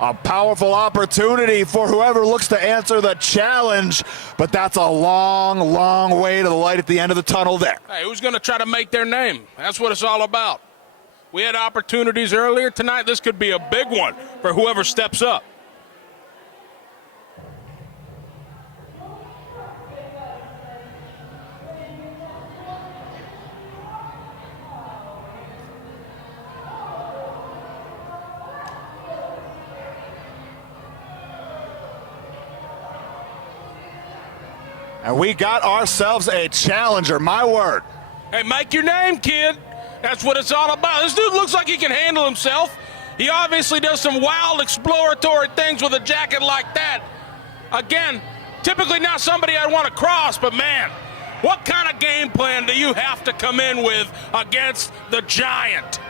A powerful opportunity for whoever looks to answer the challenge, but that's a long, long way to the light at the end of the tunnel there. Hey, who's going to try to make their name? That's what it's all about. We had opportunities earlier tonight. This could be a big one for whoever steps up. And we got ourselves a challenger, my word. Hey, make your name, kid. That's what it's all about. This dude looks like he can handle himself. He obviously does some wild exploratory things with a jacket like that. Again, typically not somebody I'd want to cross, but man, what kind of game plan do you have to come in with against the Giant?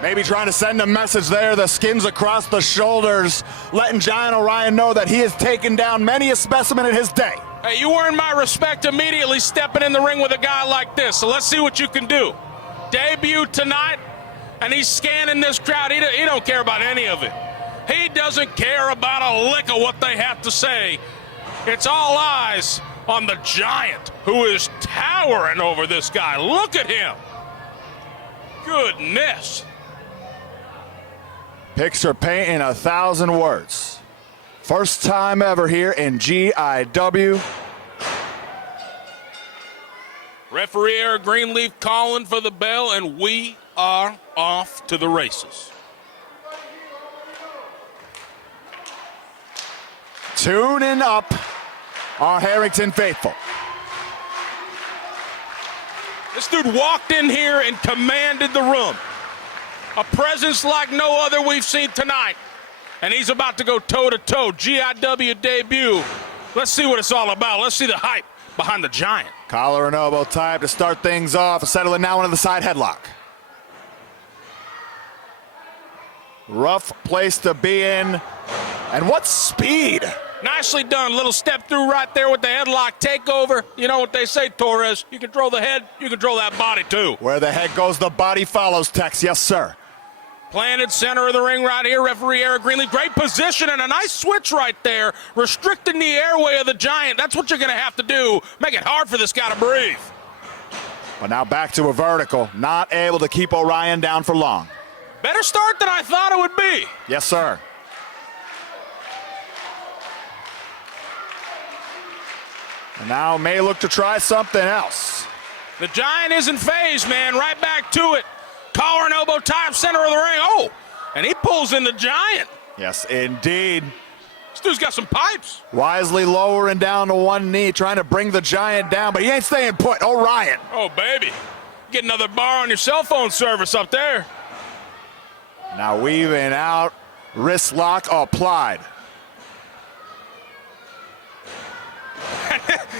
Maybe trying to send a message there, the skins across the shoulders, letting Giant Orion know that he has taken down many a specimen in his day. Hey, you earned my respect immediately stepping in the ring with a guy like this, so let's see what you can do. Debut tonight, and he's scanning this crowd. He don't care about any of it. He doesn't care about a lick of what they have to say. It's all eyes on the Giant, who is towering over this guy. Look at him. Goodness. Picture painting 1,000 words. First time ever here in GIW. Referee Eric Greenleaf calling for the bell, and we are off to the races. Tuning up our Harrington faithful. This dude walked in here and commanded the room. A presence like no other we've seen tonight. And he's about to go toe-to-toe. GIW debut. Let's see what it's all about. Let's see the hype behind the Giant. Collar and elbow type to start things off. Settling now into the side headlock. Rough place to be in. And what speed! Nicely done. Little step through right there with the headlock takeover. You know what they say, Torres. You control the head, you control that body too. Where the head goes, the body follows, Tex. Yes, sir. Planted center of the ring right here. Referee Eric Greenlee. Great position and a nice switch right there. Restricting the airway of the Giant. That's what you're going to have to do. Make it hard for this guy to breathe. But now back to a vertical. Not able to keep Orion down for long. Better start than I thought it would be. Yes, sir. And now may look to try something else. The Giant isn't phased, man. Right back to it. Collar and elbow tie, center of the ring. Oh, and he pulls in the Giant. Yes, indeed. This dude's got some pipes. Wisely lowering down to one knee, trying to bring the Giant down, but he ain't staying put. Orion. Oh, baby. Get another bar on your cell phone service up there. Now weaving out. Wrist lock applied.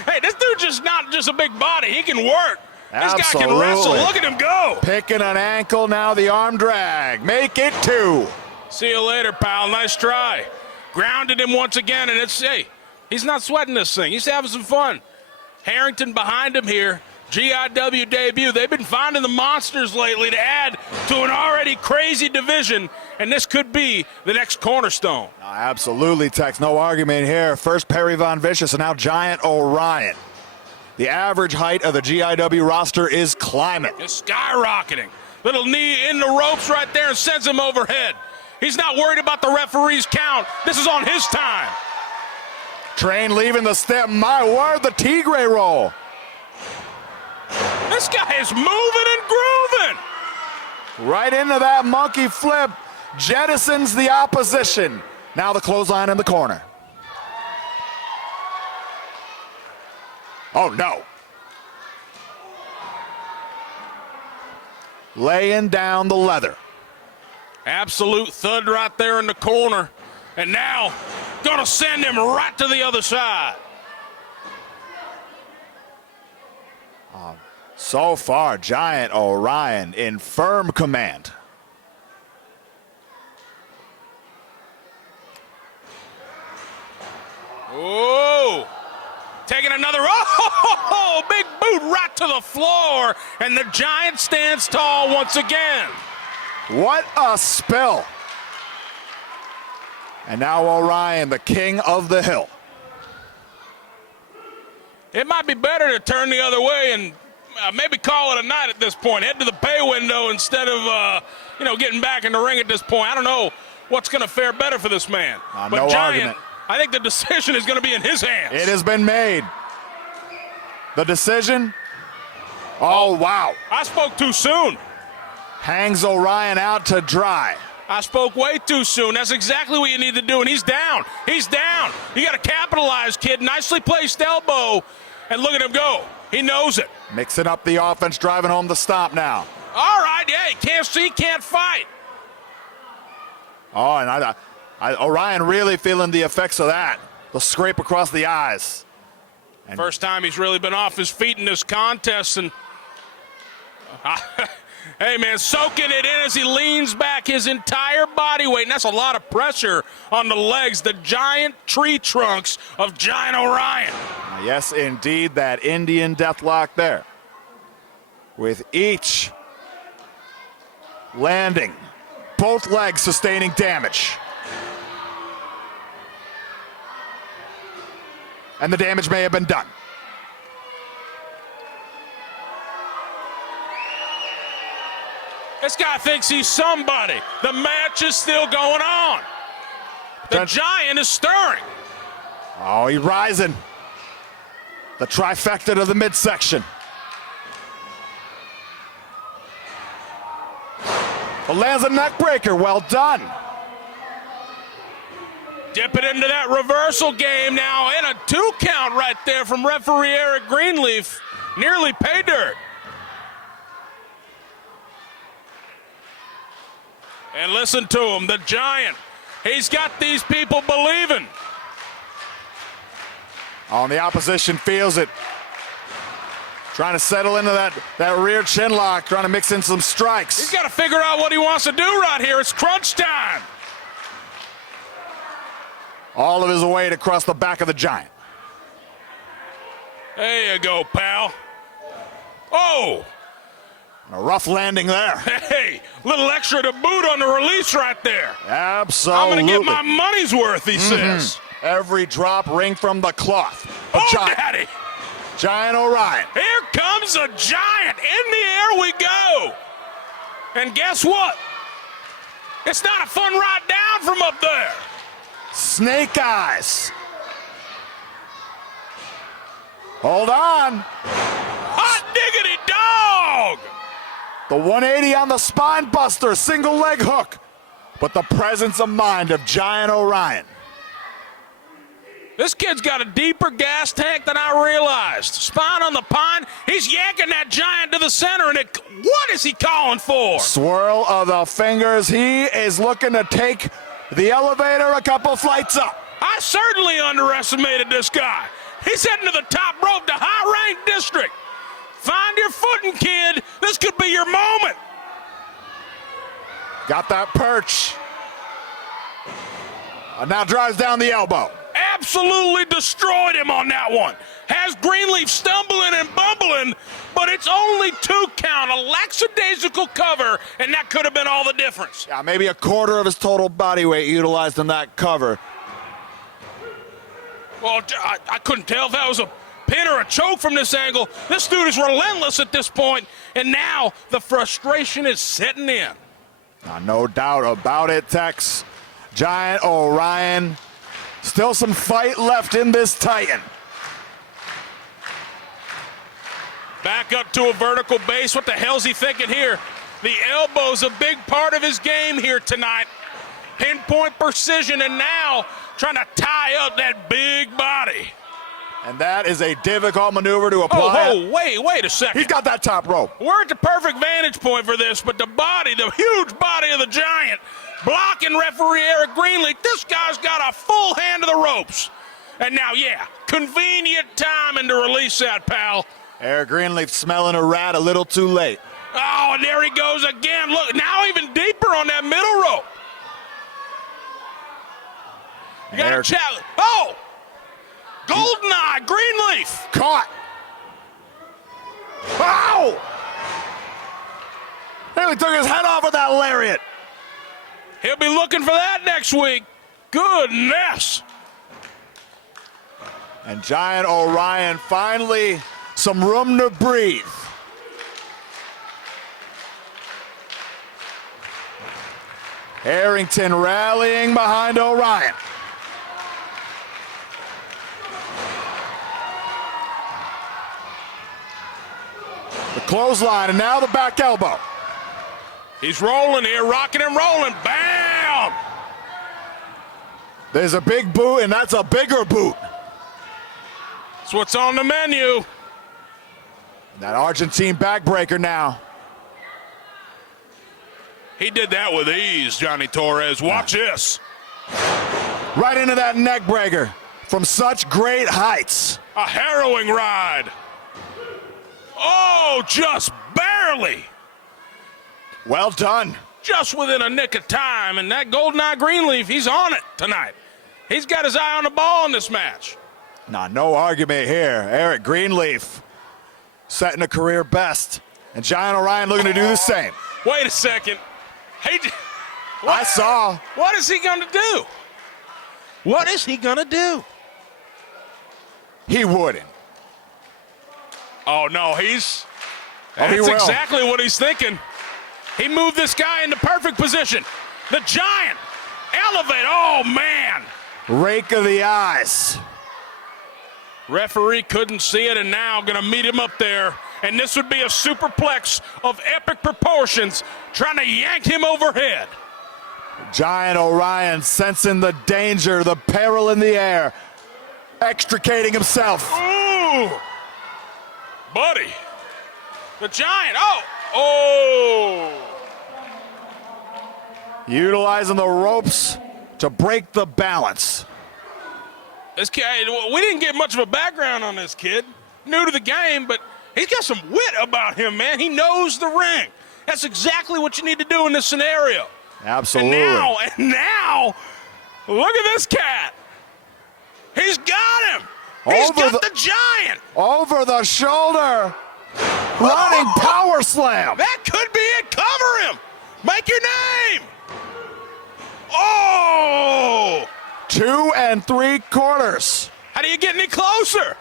Hey, this dude just not just a big body. He can work. This guy can Absolutely. wrestle. Look at him go. Picking an ankle, now the arm drag. Make it 2. See you later, pal. Nice try. Grounded him once again, and hey, he's not sweating this thing. He's having some fun. Harrington behind him here. GIW debut. They've been finding the monsters lately to add to an already crazy division, and this could be the next cornerstone. Absolutely, Tex. No argument here. First Perry Von Vicious, and now Giant Orion. The average height of the GIW roster is climbing. It's skyrocketing. Little knee in the ropes right there and sends him overhead. He's not worried about the referee's count. This is on his time. Train leaving the step. My word, the Tigre roll. This guy is moving and grooving. Right into that monkey flip. Jettisons the opposition. Now the clothesline in the corner. Oh, no. Laying down the leather. Absolute thud right there in the corner. And now, gonna send him right to the other side. So far, Giant Orion in firm command. Oh, taking another, oh, big boot right to the floor. And the Giant stands tall once again. What a spill. And now Orion, the king of the hill. It might be better to turn the other way and maybe call it a night at this point. Head to the pay window instead of, getting back in the ring at this point. I don't know what's going to fare better for this man. But no Giant, argument. I think the decision is going to be in his hands. It has been made. The decision. Oh, wow. I spoke too soon. Hangs Orion out to dry. I spoke way too soon. That's exactly what you need to do. And he's down. He's down. You got to capitalize, kid. Nicely placed elbow. And look at him go. He knows it. Mixing up the offense, driving home the stop now. All right, yeah, he can't see, can't fight. Oh, and Orion really feeling the effects of that. The scrape across the eyes. And First time he's really been off his feet in this contest. And hey, man, soaking it in as he leans back his entire body weight. And that's a lot of pressure on the legs. The giant tree trunks of Giant Orion. yes, indeed, that Indian deathlock there. With each landing, both legs sustaining damage. And the damage may have been done. This guy thinks he's somebody. The match is still going on. The Giant is stirring. Oh, he's rising. The trifecta to the midsection. Lands a neck breaker. Well done. Dip it into that reversal game now, and a 2 count right there from referee Eric Greenleaf. Nearly pay dirt. And listen to him, the Giant. He's got these people believing. On the opposition feels it. Trying to settle into that rear chin lock, trying to mix in some strikes. He's got to figure out what he wants to do right here. It's crunch time. All of his weight across the back of the Giant. There you go, pal. Oh! A rough landing there. Hey, little extra to boot on the release right there. Absolutely. I'm going to get my money's worth, he says. Every drop ring from the cloth. Oh, Giant. daddy. Giant Orion. Here comes a Giant. In the air we go. And guess what? It's not a fun ride down from up there. Snake eyes. Hold on. Hot diggity dog. The 180 on the spine buster, single leg hook. But the presence of mind of Giant Orion. This kid's got a deeper gas tank than I realized. Spine on the pine. He's yanking that Giant to the center, and what is he calling for? Swirl of the fingers. He is looking to take the elevator a couple flights up. I certainly underestimated this guy. He's heading to the top rope, the high-ranked district. Find your footing, kid. This could be your moment. Got that perch. Now drives down the elbow. Absolutely destroyed him on that one. Has Greenleaf stumbling and bumbling, but it's only 2 count, a lackadaisical cover, and that could have been all the difference. Yeah, maybe a quarter of his total body weight utilized in that cover. Well, I couldn't tell if that was a pin or a choke from this angle. This dude is relentless at this point, and now the frustration is setting in. No doubt about it, Tex. Giant Orion. Still some fight left in this Titan. Back up to a vertical base. What the hell's he thinking here? The elbow's a big part of his game here tonight. Pinpoint precision, and now trying to tie up that big body. And that is a difficult maneuver to apply. Oh, wait a second. He's got that top rope. We're at the perfect vantage point for this, but the body, the huge body of the Giant, blocking referee Eric Greenleaf. This guy's got a full hand of the ropes. And now, yeah, convenient timing to release that, pal. Eric Greenleaf smelling a rat a little too late. Oh, and there he goes again. Look, now even deeper on that middle rope. You got to check. Oh! Goldeneye, Greenleaf. Caught. Ow! Nearly took his head off with that lariat. He'll be looking for that next week. Goodness. And Giant Orion finally some room to breathe. Harrington rallying behind Orion. The clothesline, and now the back elbow. He's rolling here, rocking and rolling. Bam! There's a big boot, and that's a bigger boot. That's what's on the menu. That Argentine backbreaker now. He did that with ease, Johnny Torres. Watch this. Right into that neck breaker from such great heights. A harrowing ride. Oh, just barely. Well done. Just within a nick of time, and that Goldeneye Greenleaf, he's on it tonight. He's got his eye on the ball in this match. No argument here. Eric Greenleaf setting a career best. And Giant Orion looking to do the same. Wait a second. Hey, I saw. What is he going to do? What is he going to do? He wouldn't. Oh, no, he that's will. exactly what he's thinking. He moved this guy into perfect position. The Giant, elevate, oh, man. Rake of the eyes. Referee couldn't see it, and now going to meet him up there. and this would be a superplex of epic proportions trying to yank him overhead. Giant Orion sensing the danger, the peril in the air, extricating himself. Ooh! Buddy. The Giant, oh! Utilizing the ropes to break the balance. This kid, we didn't get much of a background on this kid. New to the game, but he's got some wit about him, man. He knows the ring. That's exactly what you need to do in this scenario. Absolutely. And now, look at this cat. He's got him. He's got the Giant. Over the shoulder. Running power slam. That could be it. Cover him. Make your name. Oh! 2 3/4. How do you get any closer?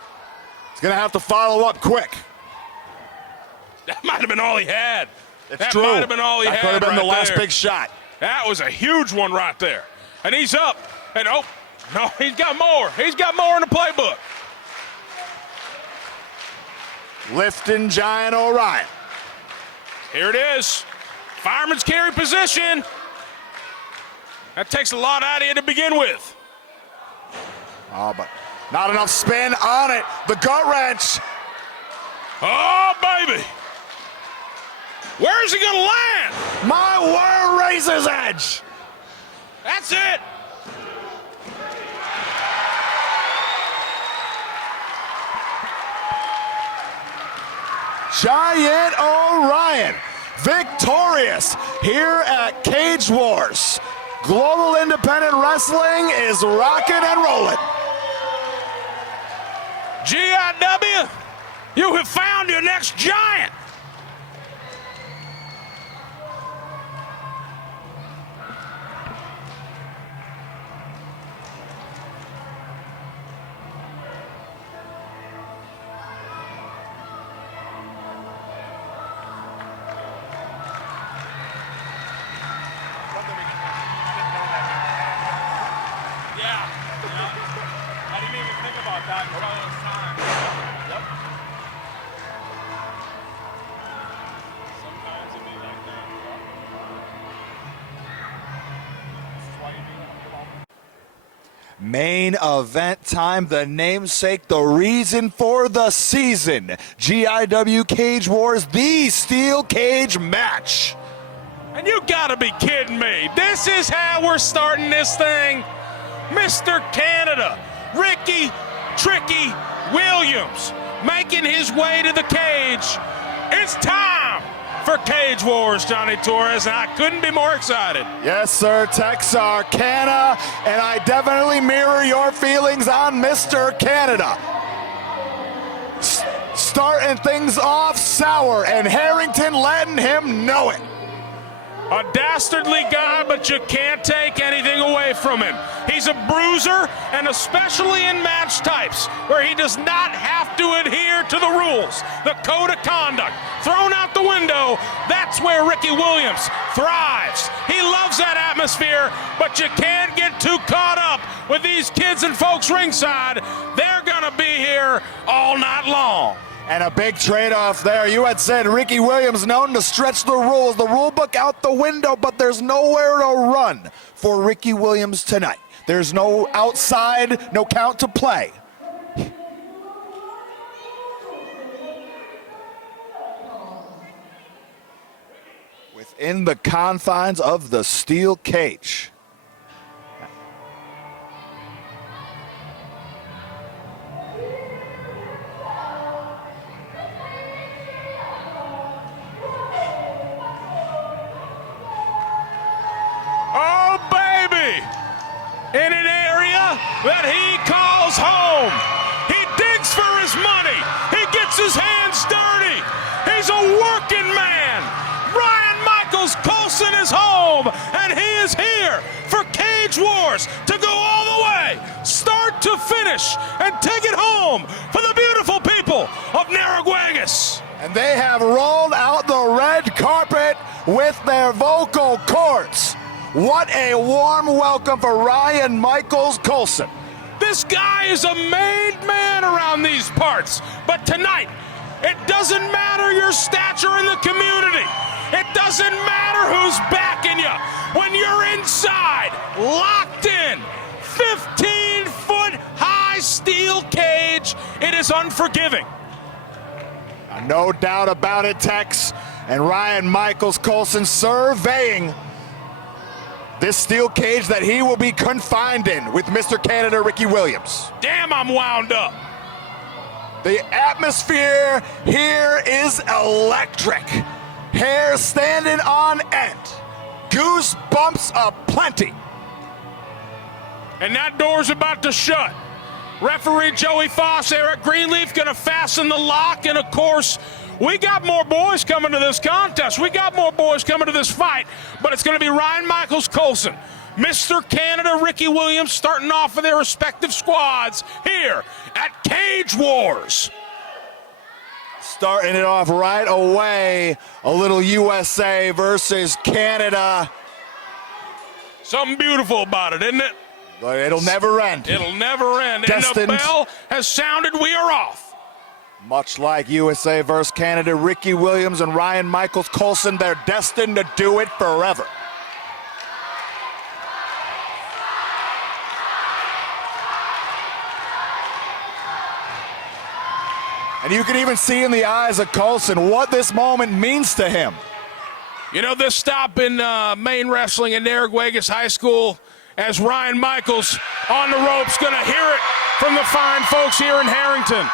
He's going to have to follow up quick. That might have been all he had. It's true. That might have been all he had. That could have been right the last there. big shot. That was a huge one right there. And he's up. And oh, no, he's got more. He's got more in the playbook. Lifting Giant Orion. Here it is. Fireman's carry position. That takes a lot out of you to begin with. Oh, but not enough spin on it. The gut wrench. Oh, baby. Where's he going to land? My word, razor's edge. That's it. Giant Orion, victorious here at Cage Wars. Global Independent Wrestling is rocking and rolling. GIW, you have found your next giant. I didn't even think about that until it was time. Yep. Sometimes it be like that. This is why you do that. Main event time, the namesake, the reason for the season. GIW Cage Wars, the steel cage match. And you gotta be kidding me. This is how we're starting this thing. Mr. Canada, Ricky Tricky Williams, making his way to the cage. It's time for Cage Wars, Johnny Torres, and I couldn't be more excited. Yes, sir, Texarkana, and I definitely mirror your feelings on Mr. Canada. Starting things off sour, and Harrington letting him know it. A dastardly guy, but you can't take anything away from him. He's a bruiser, and especially in match types, where he does not have to adhere to the rules. The code of conduct thrown out the window. That's where Ricky Williams thrives. He loves that atmosphere, but you can't get too caught up with these kids and folks ringside. They're gonna be here all night long. And a big trade-off there. You had said Ricky Williams known to stretch the rules, the rule book out the window, but there's nowhere to run for Ricky Williams tonight. There's no outside, no count to play. Within the confines of the steel cage. Oh, baby! In an area that he calls home. He digs for his money. He gets his hands dirty. He's a working man. Brian Michaels Coulson is home, and he is here for Cage Wars to go all the way, start to finish, and take it home for the beautiful people of Narraguagus. And they have rolled out the red carpet with their vocal cords. What a warm welcome for Ryan Michaels Coulson. This guy is a made man around these parts, but tonight It doesn't matter your stature in the community. It doesn't matter who's backing you. When you're inside, locked in, 15-foot high steel cage, it is unforgiving. No doubt about it, Tex. And Ryan Michaels Colson surveying this steel cage that he will be confined in with Mr. Canada Ricky Williams. Damn, I'm wound up. The atmosphere here is electric. Hair standing on end. Goosebumps aplenty. And that door's about to shut. Referee Joey Foss, Eric Greenleaf gonna fasten the lock, and of course, we got more boys coming to this contest. We got more boys coming to this fight, but it's gonna be Ryan Michaels Colson, Mr. Canada Ricky Williams, starting off with their respective squads here at Cage Wars. Starting it off right away, a little USA versus Canada. Something beautiful about it, isn't it? But it'll never end. It'll never end. Destined. And the bell has sounded. We are off. Much like USA versus Canada, Ricky Williams and Ryan Michaels Colson, they're destined to do it forever. And you can even see in the eyes of Colson what this moment means to him. You know, this stop in Maine Wrestling at Narraguagus High School, as Ryan Michaels on the ropes, gonna hear it from the fine folks here in Harrington.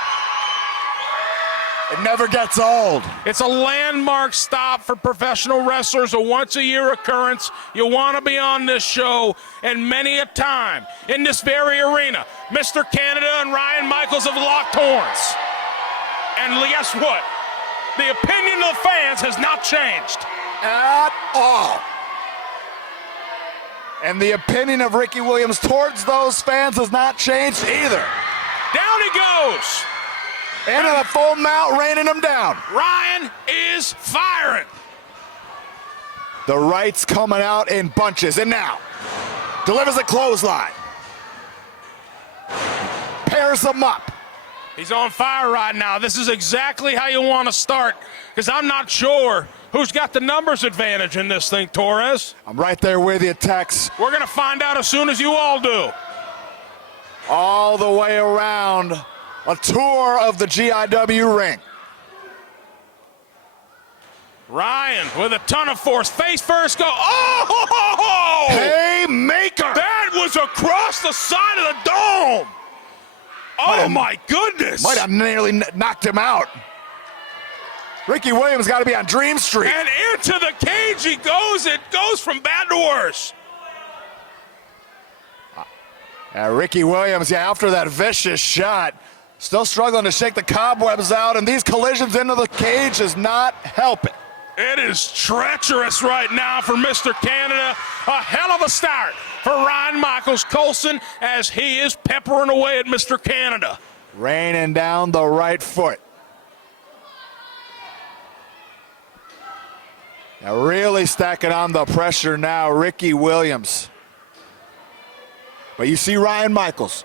It never gets old. It's a landmark stop for professional wrestlers, a once-a-year occurrence. You want to be on this show, and many a time in this very arena, Mr. Canada and Ryan Michaels have locked horns. And guess what? The opinion of the fans has not changed. At all. And the opinion of Ricky Williams towards those fans has not changed either. Down he goes. And a full mount raining him down. Ryan is firing. The rights coming out in bunches. And now, delivers a clothesline. Pairs them up. He's on fire right now. This is exactly how you want to start, because I'm not sure who's got the numbers advantage in this thing, Torres. I'm right there with you, Tex. We're going to find out as soon as you all do. All the way around, a tour of the GIW ring. Ryan with a ton of force. Face first, go. Oh! Haymaker! That was across the side of the dome. Oh, my goodness. Might have nearly knocked him out. Ricky Williams got to be on Dream Street. And into the cage he goes. It goes from bad to worse. Ricky Williams, after that vicious shot, still struggling to shake the cobwebs out, and these collisions into the cage is not helping. It is treacherous right now for Mr. Canada. A hell of a start for Ryan Michaels Colson as he is peppering away at Mr. Canada. Raining down the right foot. Now really stacking on the pressure now, Ricky Williams. But you see Ryan Michaels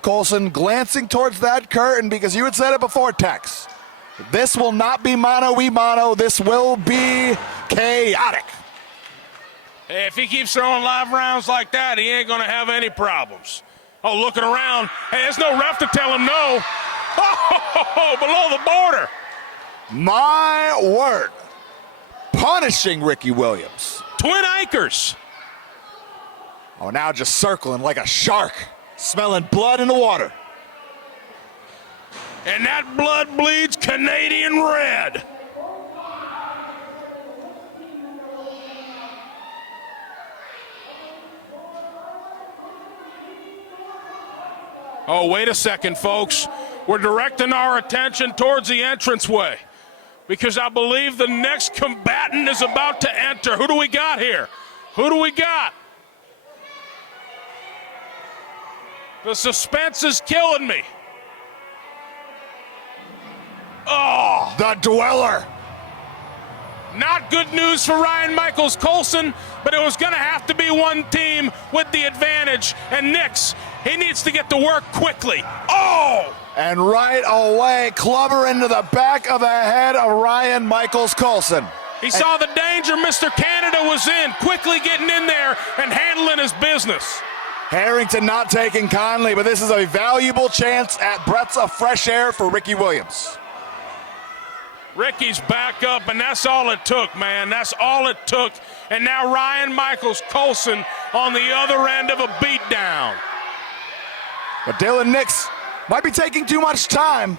Colson glancing towards that curtain, because you had said it before, Tex. This will not be mano-a-mano. This will be chaotic. Hey, if he keeps throwing live rounds like that, he ain't going to have any problems. Oh, looking around. Hey, there's no ref to tell him no. Oh, below the border. My word. Punishing Ricky Williams. Twin anchors. Oh, now just circling like a shark, smelling blood in the water. And that blood bleeds Canadian red. Oh, wait a second, folks. We're directing our attention towards the entranceway, because I believe the next combatant is about to enter. Who do we got here? Who do we got? The suspense is killing me. Oh, The Dweller. not good news for Ryan Michaels Colson, but it was going to have to be one team with the advantage. And Nix, he needs to get to work quickly. Oh, And right away, clubber into the back of the head of Ryan Michaels Coulson. He saw the danger Mr. Canada was in, quickly getting in there and handling his business. Harrington not taking kindly, but this is a valuable chance at breaths of fresh air for Ricky Williams. Ricky's back up, and that's all it took, man. That's all it took. And now Ryan Michaels Coulson on the other end of a beatdown. But Dylan Nix might be taking too much time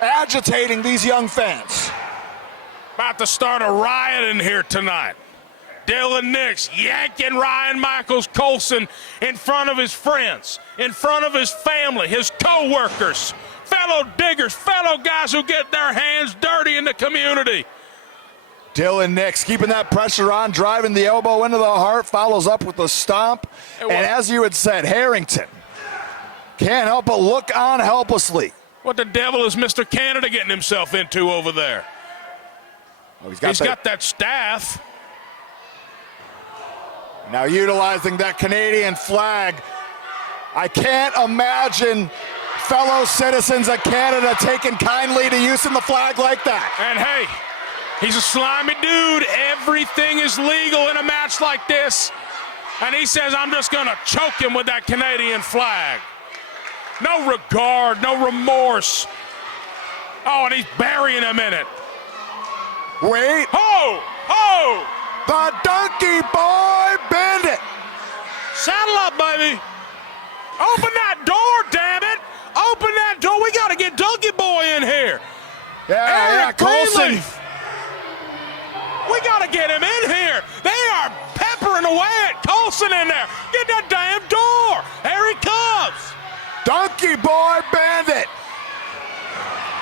agitating these young fans. About to start a riot in here tonight. Dylan Nix yanking Ryan Michaels Coulson in front of his friends, in front of his family, his co-workers, fellow diggers, fellow guys who get their hands dirty in the community. Dylan Nix keeping that pressure on, driving the elbow into the heart, follows up with a stomp. And as you had said, Harrington can't help but look on helplessly. What the devil is Mr. Canada getting himself into over there? Oh, he's got that staff. Now utilizing that Canadian flag. I can't imagine fellow citizens of Canada taking kindly to using the flag like that. And hey, he's a slimy dude. Everything is legal in a match like this. And he says, I'm just going to choke him with that Canadian flag. No regard, no remorse. Oh, and he's burying him in it. Wait. Ho! Ho! The Donkey Boy Bandit. Saddle up, baby. Open that door, damn it. Open that door. We got to get Donkey Boy in here. Yeah, Coulson. Greenleaf. We got to get him in here. They are peppering away at Coulson in there. Get that damn door. Here he comes. Donkey Boy Bandit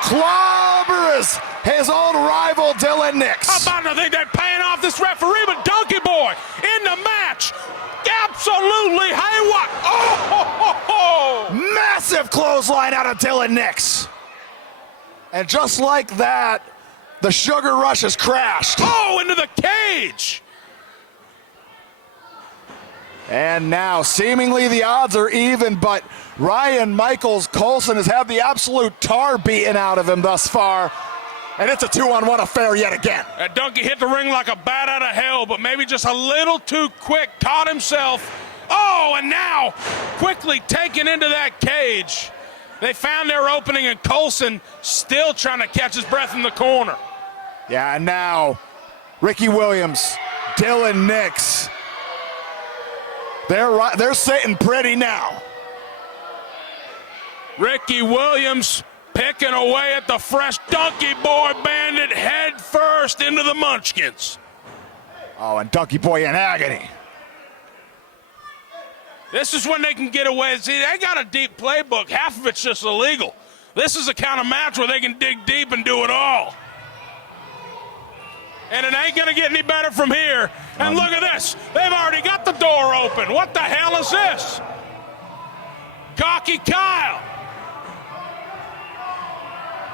clobbers his own rival Dylan Nix. I'm about to think they're paying off this referee, but Donkey Boy in the match. Absolutely haywire. Oh, ho, ho, ho. Massive clothesline out of Dylan Nix. And just like that, the Sugar Rush has crashed. Oh, into the cage. And now, seemingly the odds are even, but Ryan Michaels Coulson has had the absolute tar beaten out of him thus far. And it's a 2-on-1 affair yet again. That Donkey hit the ring like a bat out of hell, but maybe just a little too quick, caught himself. Oh, and now quickly taken into that cage. They found their opening, and Coulson still trying to catch his breath in the corner. Yeah, and now Ricky Williams, Dylan Nix. They're sitting pretty now. Ricky Williams picking away at the fresh Donkey Boy Bandit head first into the munchkins. Oh, and Donkey Boy in agony. This is when they can get away. See, they got a deep playbook. Half of it's just illegal. This is the kind of match where they can dig deep and do it all. And it ain't going to get any better from here. And look at this. They've already got the door open. What the hell is this? Cocky Kyle.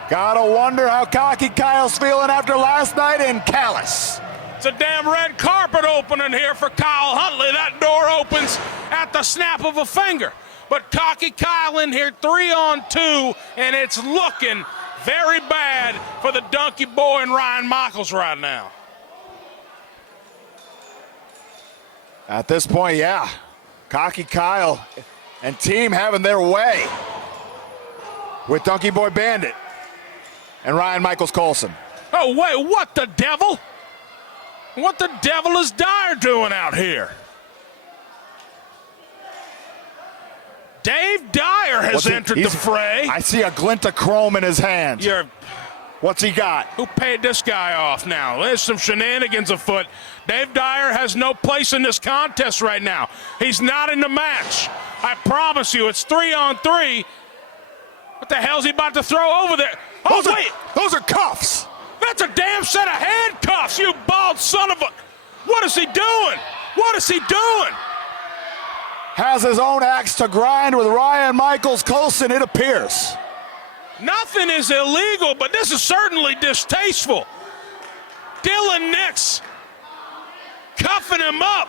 Gotta wonder how Cocky Kyle's feeling after last night in Calais. It's a damn red carpet opening here for Kyle Huntley. That door opens at the snap of a finger. But Cocky Kyle in here 3-on-2, and it's looking very bad for the Donkey Boy and Ryan Michaels right now. At this point, yeah, Cocky Kyle and team having their way with Donkey Boy Bandit and Ryan Michaels Coulson. Oh, wait, what the devil? What the devil is Dyer doing out here? Dave Dyer has entered the fray. I see a glint of chrome in his hand. What's he got? Who paid this guy off now? There's some shenanigans afoot. Dave Dyer has no place in this contest right now. He's not in the match. I promise you, it's 3-on-3. What the hell's he about to throw over there? Oh, wait. Those are cuffs. That's a damn set of handcuffs, you bald son of a... What is he doing? What is he doing? Has his own axe to grind with Ryan Michaels Coulson, it appears. Nothing is illegal, but this is certainly distasteful. Dylan Nix cuffing him up.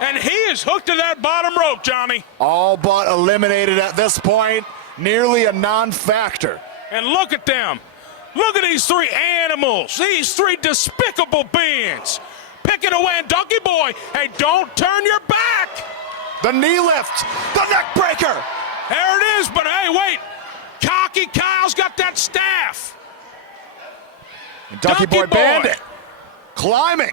And he is hooked to that bottom rope, Johnny. All but eliminated at this point. nearly a non-factor. And look at them. Look at these three animals, these three despicable beings. Picking away, and Donkey Boy, hey, don't turn your back. The knee lift, the neck breaker. There it is, but hey, wait. Cocky Kyle's got that staff. And Donkey Boy Bandit climbing.